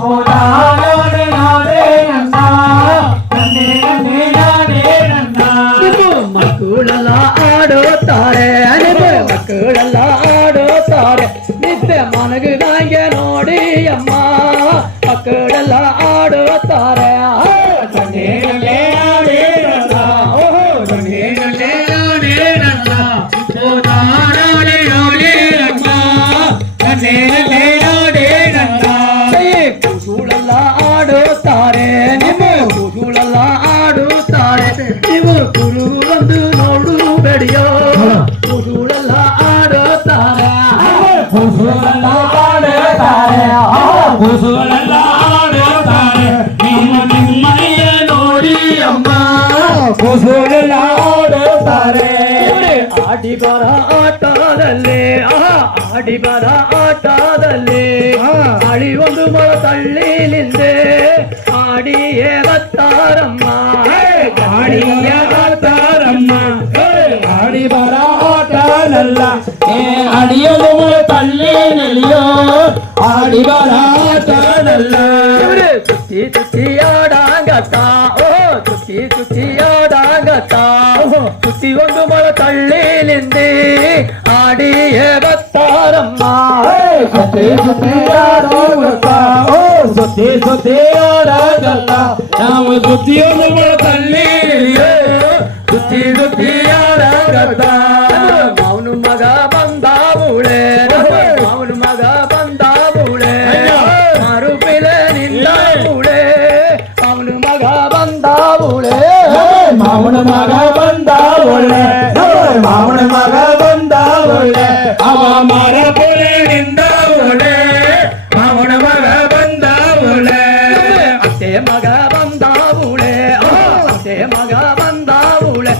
ஓ நானே நானே நன்னா நன்னே நன்னே நானே நன்னா ಮಕ್ಕಳೆಲ್ಲ ಆಡುತ್ತಾರೆ ಮಕ್ಕಳೆಲ್ಲ ಆಡುತ್ತಾರೆ ನಿತ್ಯ ಮನಗದಂಗೆ ನೋಡಿ ಅಮ್ಮ ಮಕ್ಕಳೆಲ್ಲ ಆಡುತ್ತಾರೆ ನನ್ನೇ ನನ್ನೇ ನಾನೇ ನನ್ನ ಓಹೋ ನನ್ನೇ ನನ್ನೇ ನಾನೇ ನನ್ನ ಓ ನಾನೇ ನಾನೇ ನನ್ನ ನನ್ನೇ ನನ್ನೇ ನಾನೇ ನನ್ನ ಕೂಸುಳೆಲ್ಲ ಆಡುತ್ತಾರೆ ನಿಮ್ಮ ಕೂಸುಳೆಲ್ಲ ಆಡುತ್ತಾರೆ ನೀವು ಕುರು ಬಂದು ನೋಡುಬೇಡಿಯೋ ಕೂಸುಳೆಲ್ಲ ಆಡುತ್ತಾರೆ ಕೂಸುಳೆಲ್ಲ ಆಡುತ್ತಾರೆ ಕೂಸುಳೆಲ್ಲ ಆಡುತ್ತಾರೆ ನಿಮ್ಮ ನಿಮ್ಮಯ್ಯ ನೋಡಿ ಅಮ್ಮ ಕೂಸುಳೆಲ್ಲ ಆಡುತ್ತಾರೆ ಆಡಿ ಬರ ಆಟದಲ್ಲಿ ಆಡಿ ಬರ ಆಟದಲ್ಲಿ ಆಡಿ ಒಂದು ಮೊಳ ತಳ್ಳಿಲಿಂದೆ ಆಡಿಯೇ ಬತ್ತಾರಮ್ಮ ಆಡಿಯೇ ಬತ್ತಾರಮ್ಮ ಆಡಿ ಬರ ಆಟನಲ್ಲ ಅಡಿಯಲು ಮೊಳ ತಳ್ಳಿನಲ್ಲಿಯೋ ಆಡಿ ಬರ ಆಟನಲ್ಲ ಸುತ್ತಿ ಸುತ್ತಿ ಆಡಾಂಗತ್ತ ಓ ಸುತ್ತಿ ಸುತ್ತಿ ಆಡಾಂಗತ್ತ ಸುತ್ತಿ ಒಂದು ಮೊಳ ತಳ್ಳಿಲಿಂದೆ ಆಡಿಯೇ ಬತ್ತಾರಮ್ಮ ಸುತ್ತಿ ಸುತ್ತಿ ಆಡಾಂಗತ್ತ ಓ ಸುತ್ತಿ ಸುತ್ತಿ ಆಡಾಂಗತ್ತ ನಾವು ಸುತ್ತಿಯೊಂದು ಮೊಳ ತಳ್ಳಿಲಿಯೋ ಸುತ್ತಿ ಸುತ್ತಿ ಆಡಾಂಗತ್ತ ಅವನು ಮಗ ಬಂದ ಬುಳೆ ಅವನು ಮಗ ಬಂದ ಬುಳೆ ಮರುಪಿಲೆ ನಿಂದ ಬುಳೆ ಅವನು ಮಗ ಬಂದ ಬುಳೆ ಮಾವನ ಮಗ ಬಂದ ಬುಳೆ ಮಾವನ ಮಗ ಬಂದ ಬುಳೆ ಅವ ಮರ ಪುಳೆ ನಿಂದ ಬುಳೆ ಮಾವನ ಮಗ ಬಂದ ಬುಳೆ ಅತ್ತೆ ಮಗ ಬಂದ ಬುಳೆ ಅತ್ತೆ ಮಗ ಬಂದ ಬುಳೆ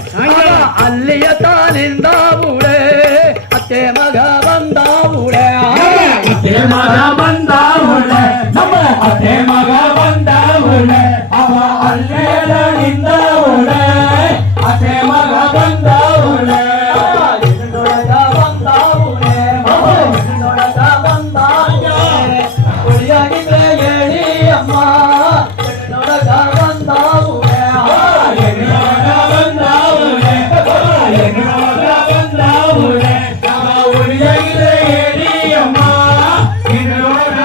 ಅಲ್ಲಿಯ ತಾನಿಂದ ಬುಳೆ ಅತ್ತೆ ಮಗ ಬಂದ ಬುಳೆ ಅತ್ತೆ ಮಗ ಬಂದ ಬುಳೆ ನಮ್ಮ ಅತ್ತೆ ಮಗ ಬಂದ ಬುಳೆ ಅವ ಅಲ್ಲಿಯನಿಂದ ಬುಳೆ ಅತ್ತೆ ಮಗ ಬಂದ ಬುಳೆ ನೊಡಗ ಬಂದ ಬುಳೆ ನೊಡಗ ಬಂದ ಬುಳೆ ಕುಡಿಯಾಗಿದ್ರೆ ಹೇಳಿ ಅಮ್ಮ ನೊಡಗ ಬಂದ ಬುಳೆ ನೊಡಗ ಬಂದ ಬುಳೆ ನೊಡಗ ಬಂದ ಬುಳೆ ನಮ್ಮ ಉಳಿಯಾಗಿದ್ರೆ ಹೇಳಿ ಅಮ್ಮ ನೊಡಗ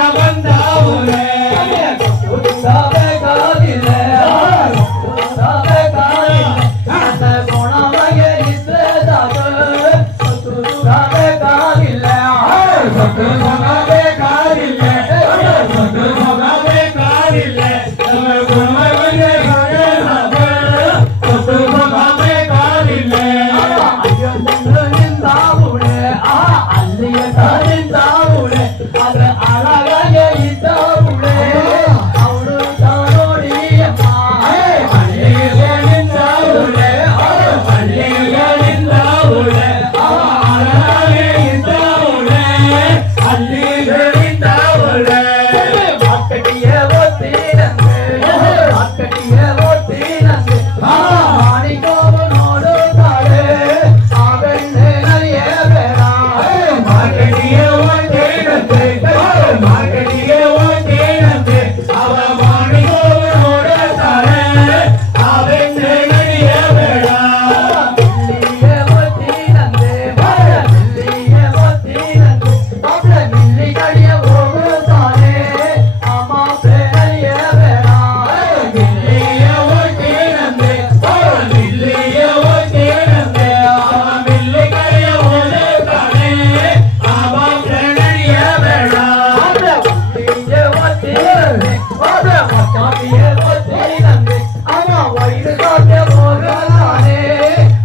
வழியே ஒத்தி நம்பி ஆமா வயிறு காட்ட போகிறானே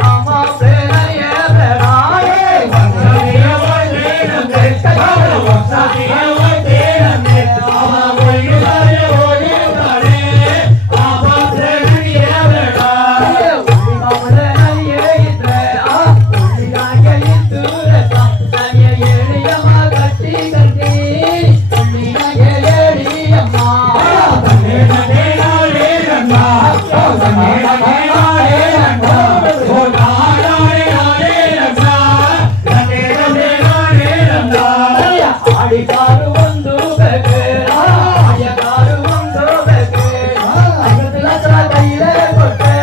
ஆமா பேரைய வேணாயே ஆடிக்காரு வந்து ஆயக்காரு வந்து கையில கொட்டு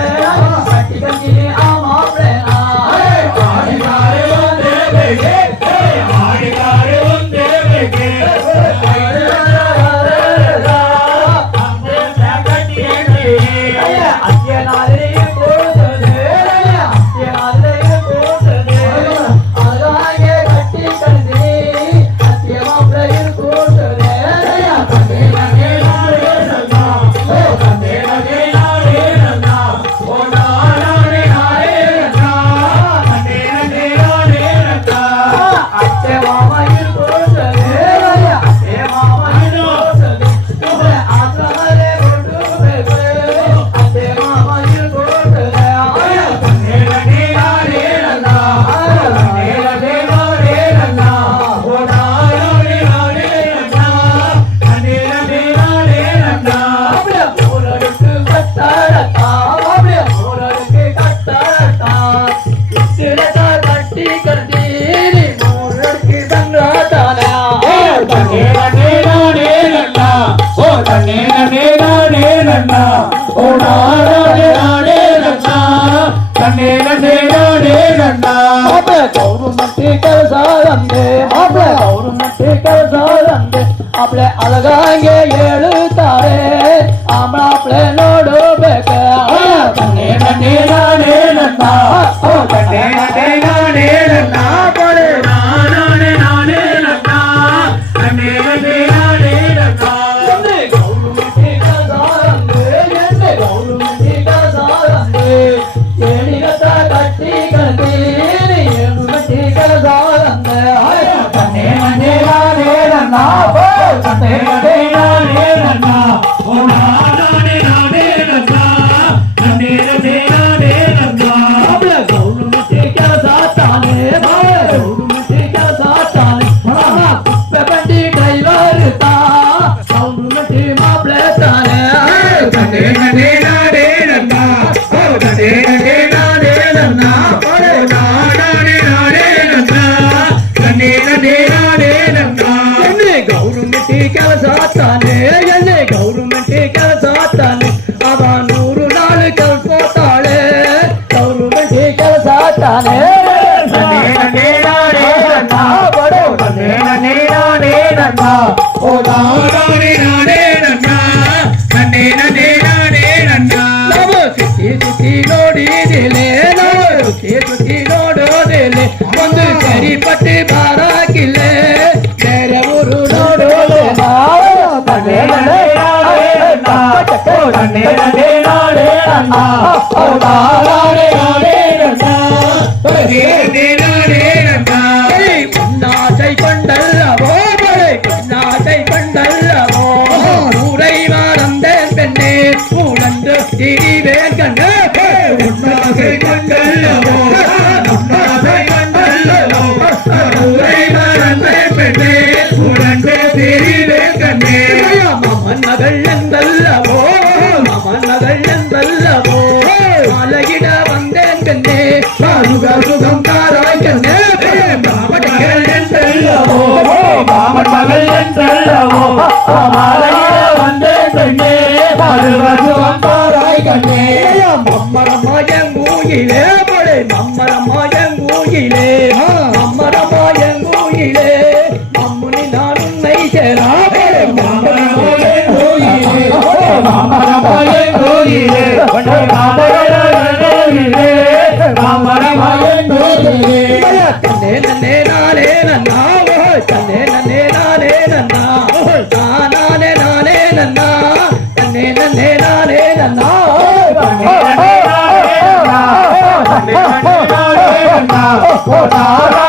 கட்டி கட்டி ஆமா आपले अलगांगे येळुत्तारे आम्हा आपले नोडಬೇಕು ತನ್ನೇ ನನ್ನೇ ನಾನೇ ನನ್ನ ಓ ತನ್ನೇ ನನ್ನೇ ನಾನೇ ನನ್ನ ಬಳೆ ನಾನೇ ನಾನೇ ನನ್ನ ತನ್ನೇ ನನ್ನೇ ನಾನೇ ನನ್ನ ಗೌರಮಟ್ಟಿ ಕಸಾರಂದೆ ಎನ್ನೆ ಗೌರಮಟ್ಟಿ ಕಸಾರಂದೆ ಏಣಿಗತ ಕಟ್ಟಿ ಕಳ್ತೀನಿ ಏಳುಮಟ್ಟಿ ಕಸಾರಂದೆ ತನ್ನೇ ನನ್ನೇ ನಾನೇ ನನ್ನ ತನ್ನೇ ನನ್ನೇ ನಾನೇ ನನ್ನ ಓ ನಾನೇ ನಾನೇ ನನ್ನ ತನ್ನೇ ನನ್ನೇ ನಾನೇ ನನ್ನ ಗೌರಮಟ್ಟಿ ಕಸಾತಾನೆ ಗೌರಮಟ್ಟಿ ಕಸಾತಾನೆ ಕುಪ್ಪೆ ಬಂಡಿ ಡ್ರೈವರ್ ತಾ ಗೌರಮಟ್ಟಿ ಮಾಪ್ಲೆ ತಾನೆ ತನ್ನೇ ನನ್ನೇ ನಾನೇ ನನ್ನ ಓ ತನ್ನೇ ನನ್ನೇ ನಾನೇ ನನ್ನ ಓ ನಾನೇ ನಾನೇ ನನ್ನ ತನ್ನೇ ನನ್ನೇ ನಾನೇ ನನ್ನ ಗೌರಮಟ್ಟಿ ಕೆಲಸಾತಾನೆ ಎಲ್ಲಿ ಗೌರಮಟ್ಟಿ ಕೆಲಸಾತಾನೆ ಅವ 100 ನಾಳು ಕಲ್ಕೋತಾಳೆ ಗೌರಮಟ್ಟಿ ಕೆಲಸಾತಾನೆ ತನ್ನೇ ನನ್ನೇ ನಾನೇ ನನ್ನ ಬಡೋ ತನ್ನೇ ನನ್ನೇ ನಾನೇ ನನ್ನ ಓ ನಾನೇ ನಾನೇ ನನ್ನ ತನ್ನೇ ನನ್ನೇ ನಾನೇ ನನ್ನ ನಾವು ಸುತ್ತಿ ಸುತ್ತಿ ನೋಡಿದಿಲೆ ನಾವು ಸುತ್ತಿ ಸುತ್ತಿ ನೋಡೋದಿಲೆ ಒಂದು ಸರಿಪಟ್ಟಿ ಬಾರಾಕಿಲ್ಲೆ ಬೇರೆ ಊರು ನೋಡೋದೆ ನಾವು ತನ್ನೇ ನನ್ನೇ ನಾನೇ ನನ್ನ ಓ ತನ್ನೇ ನನ್ನೇ ನಾನೇ ನನ್ನ ಓ ನಾನೇ ನಾನೇ ನನ್ನ ತನ್ನೇ ನನ್ನೇ ನಾನೇ ನನ್ನ பொன்னாசை கொண்டல்லவோ பொன்னாசை கொண்டல்லவோ ஊரை மறந்தேன் பெண்ணே உணர்ந்து திரிவேன் கண்ணே உன்னாசை கொண்டல்லவோ உன்னாசை கொண்டல்லவோ ஊரை மறந்தேன் பெண்ணே உனக்கு தெரிவேன் கண்ணே மாமன் மகள் என்றல்லவோ மாமன் மகள் என்றல்லவோ மாலையிட வந்தேன் பெண்ணே சுக சுகம் தாராய் கண்ணே மாமன் மகள் என்றல்லவோ மாமன் மகள் என்றல்லவோ மாலையிட வந்தேன் பெண்ணே சுகம் தாராய் கண்ணே மம்மரமாயங்கூயிலே படை மம்மரமாயங்கூயிலே மம்மரமாயங்கூயிலே மம்முனி நான் உன்னை சேரா தன்னே நன்னே நானே நன்னா தன்னே நன்னே நானே நன்னா நானே நானே நன்னா தன்னே நன்னே அப்போ நாராயண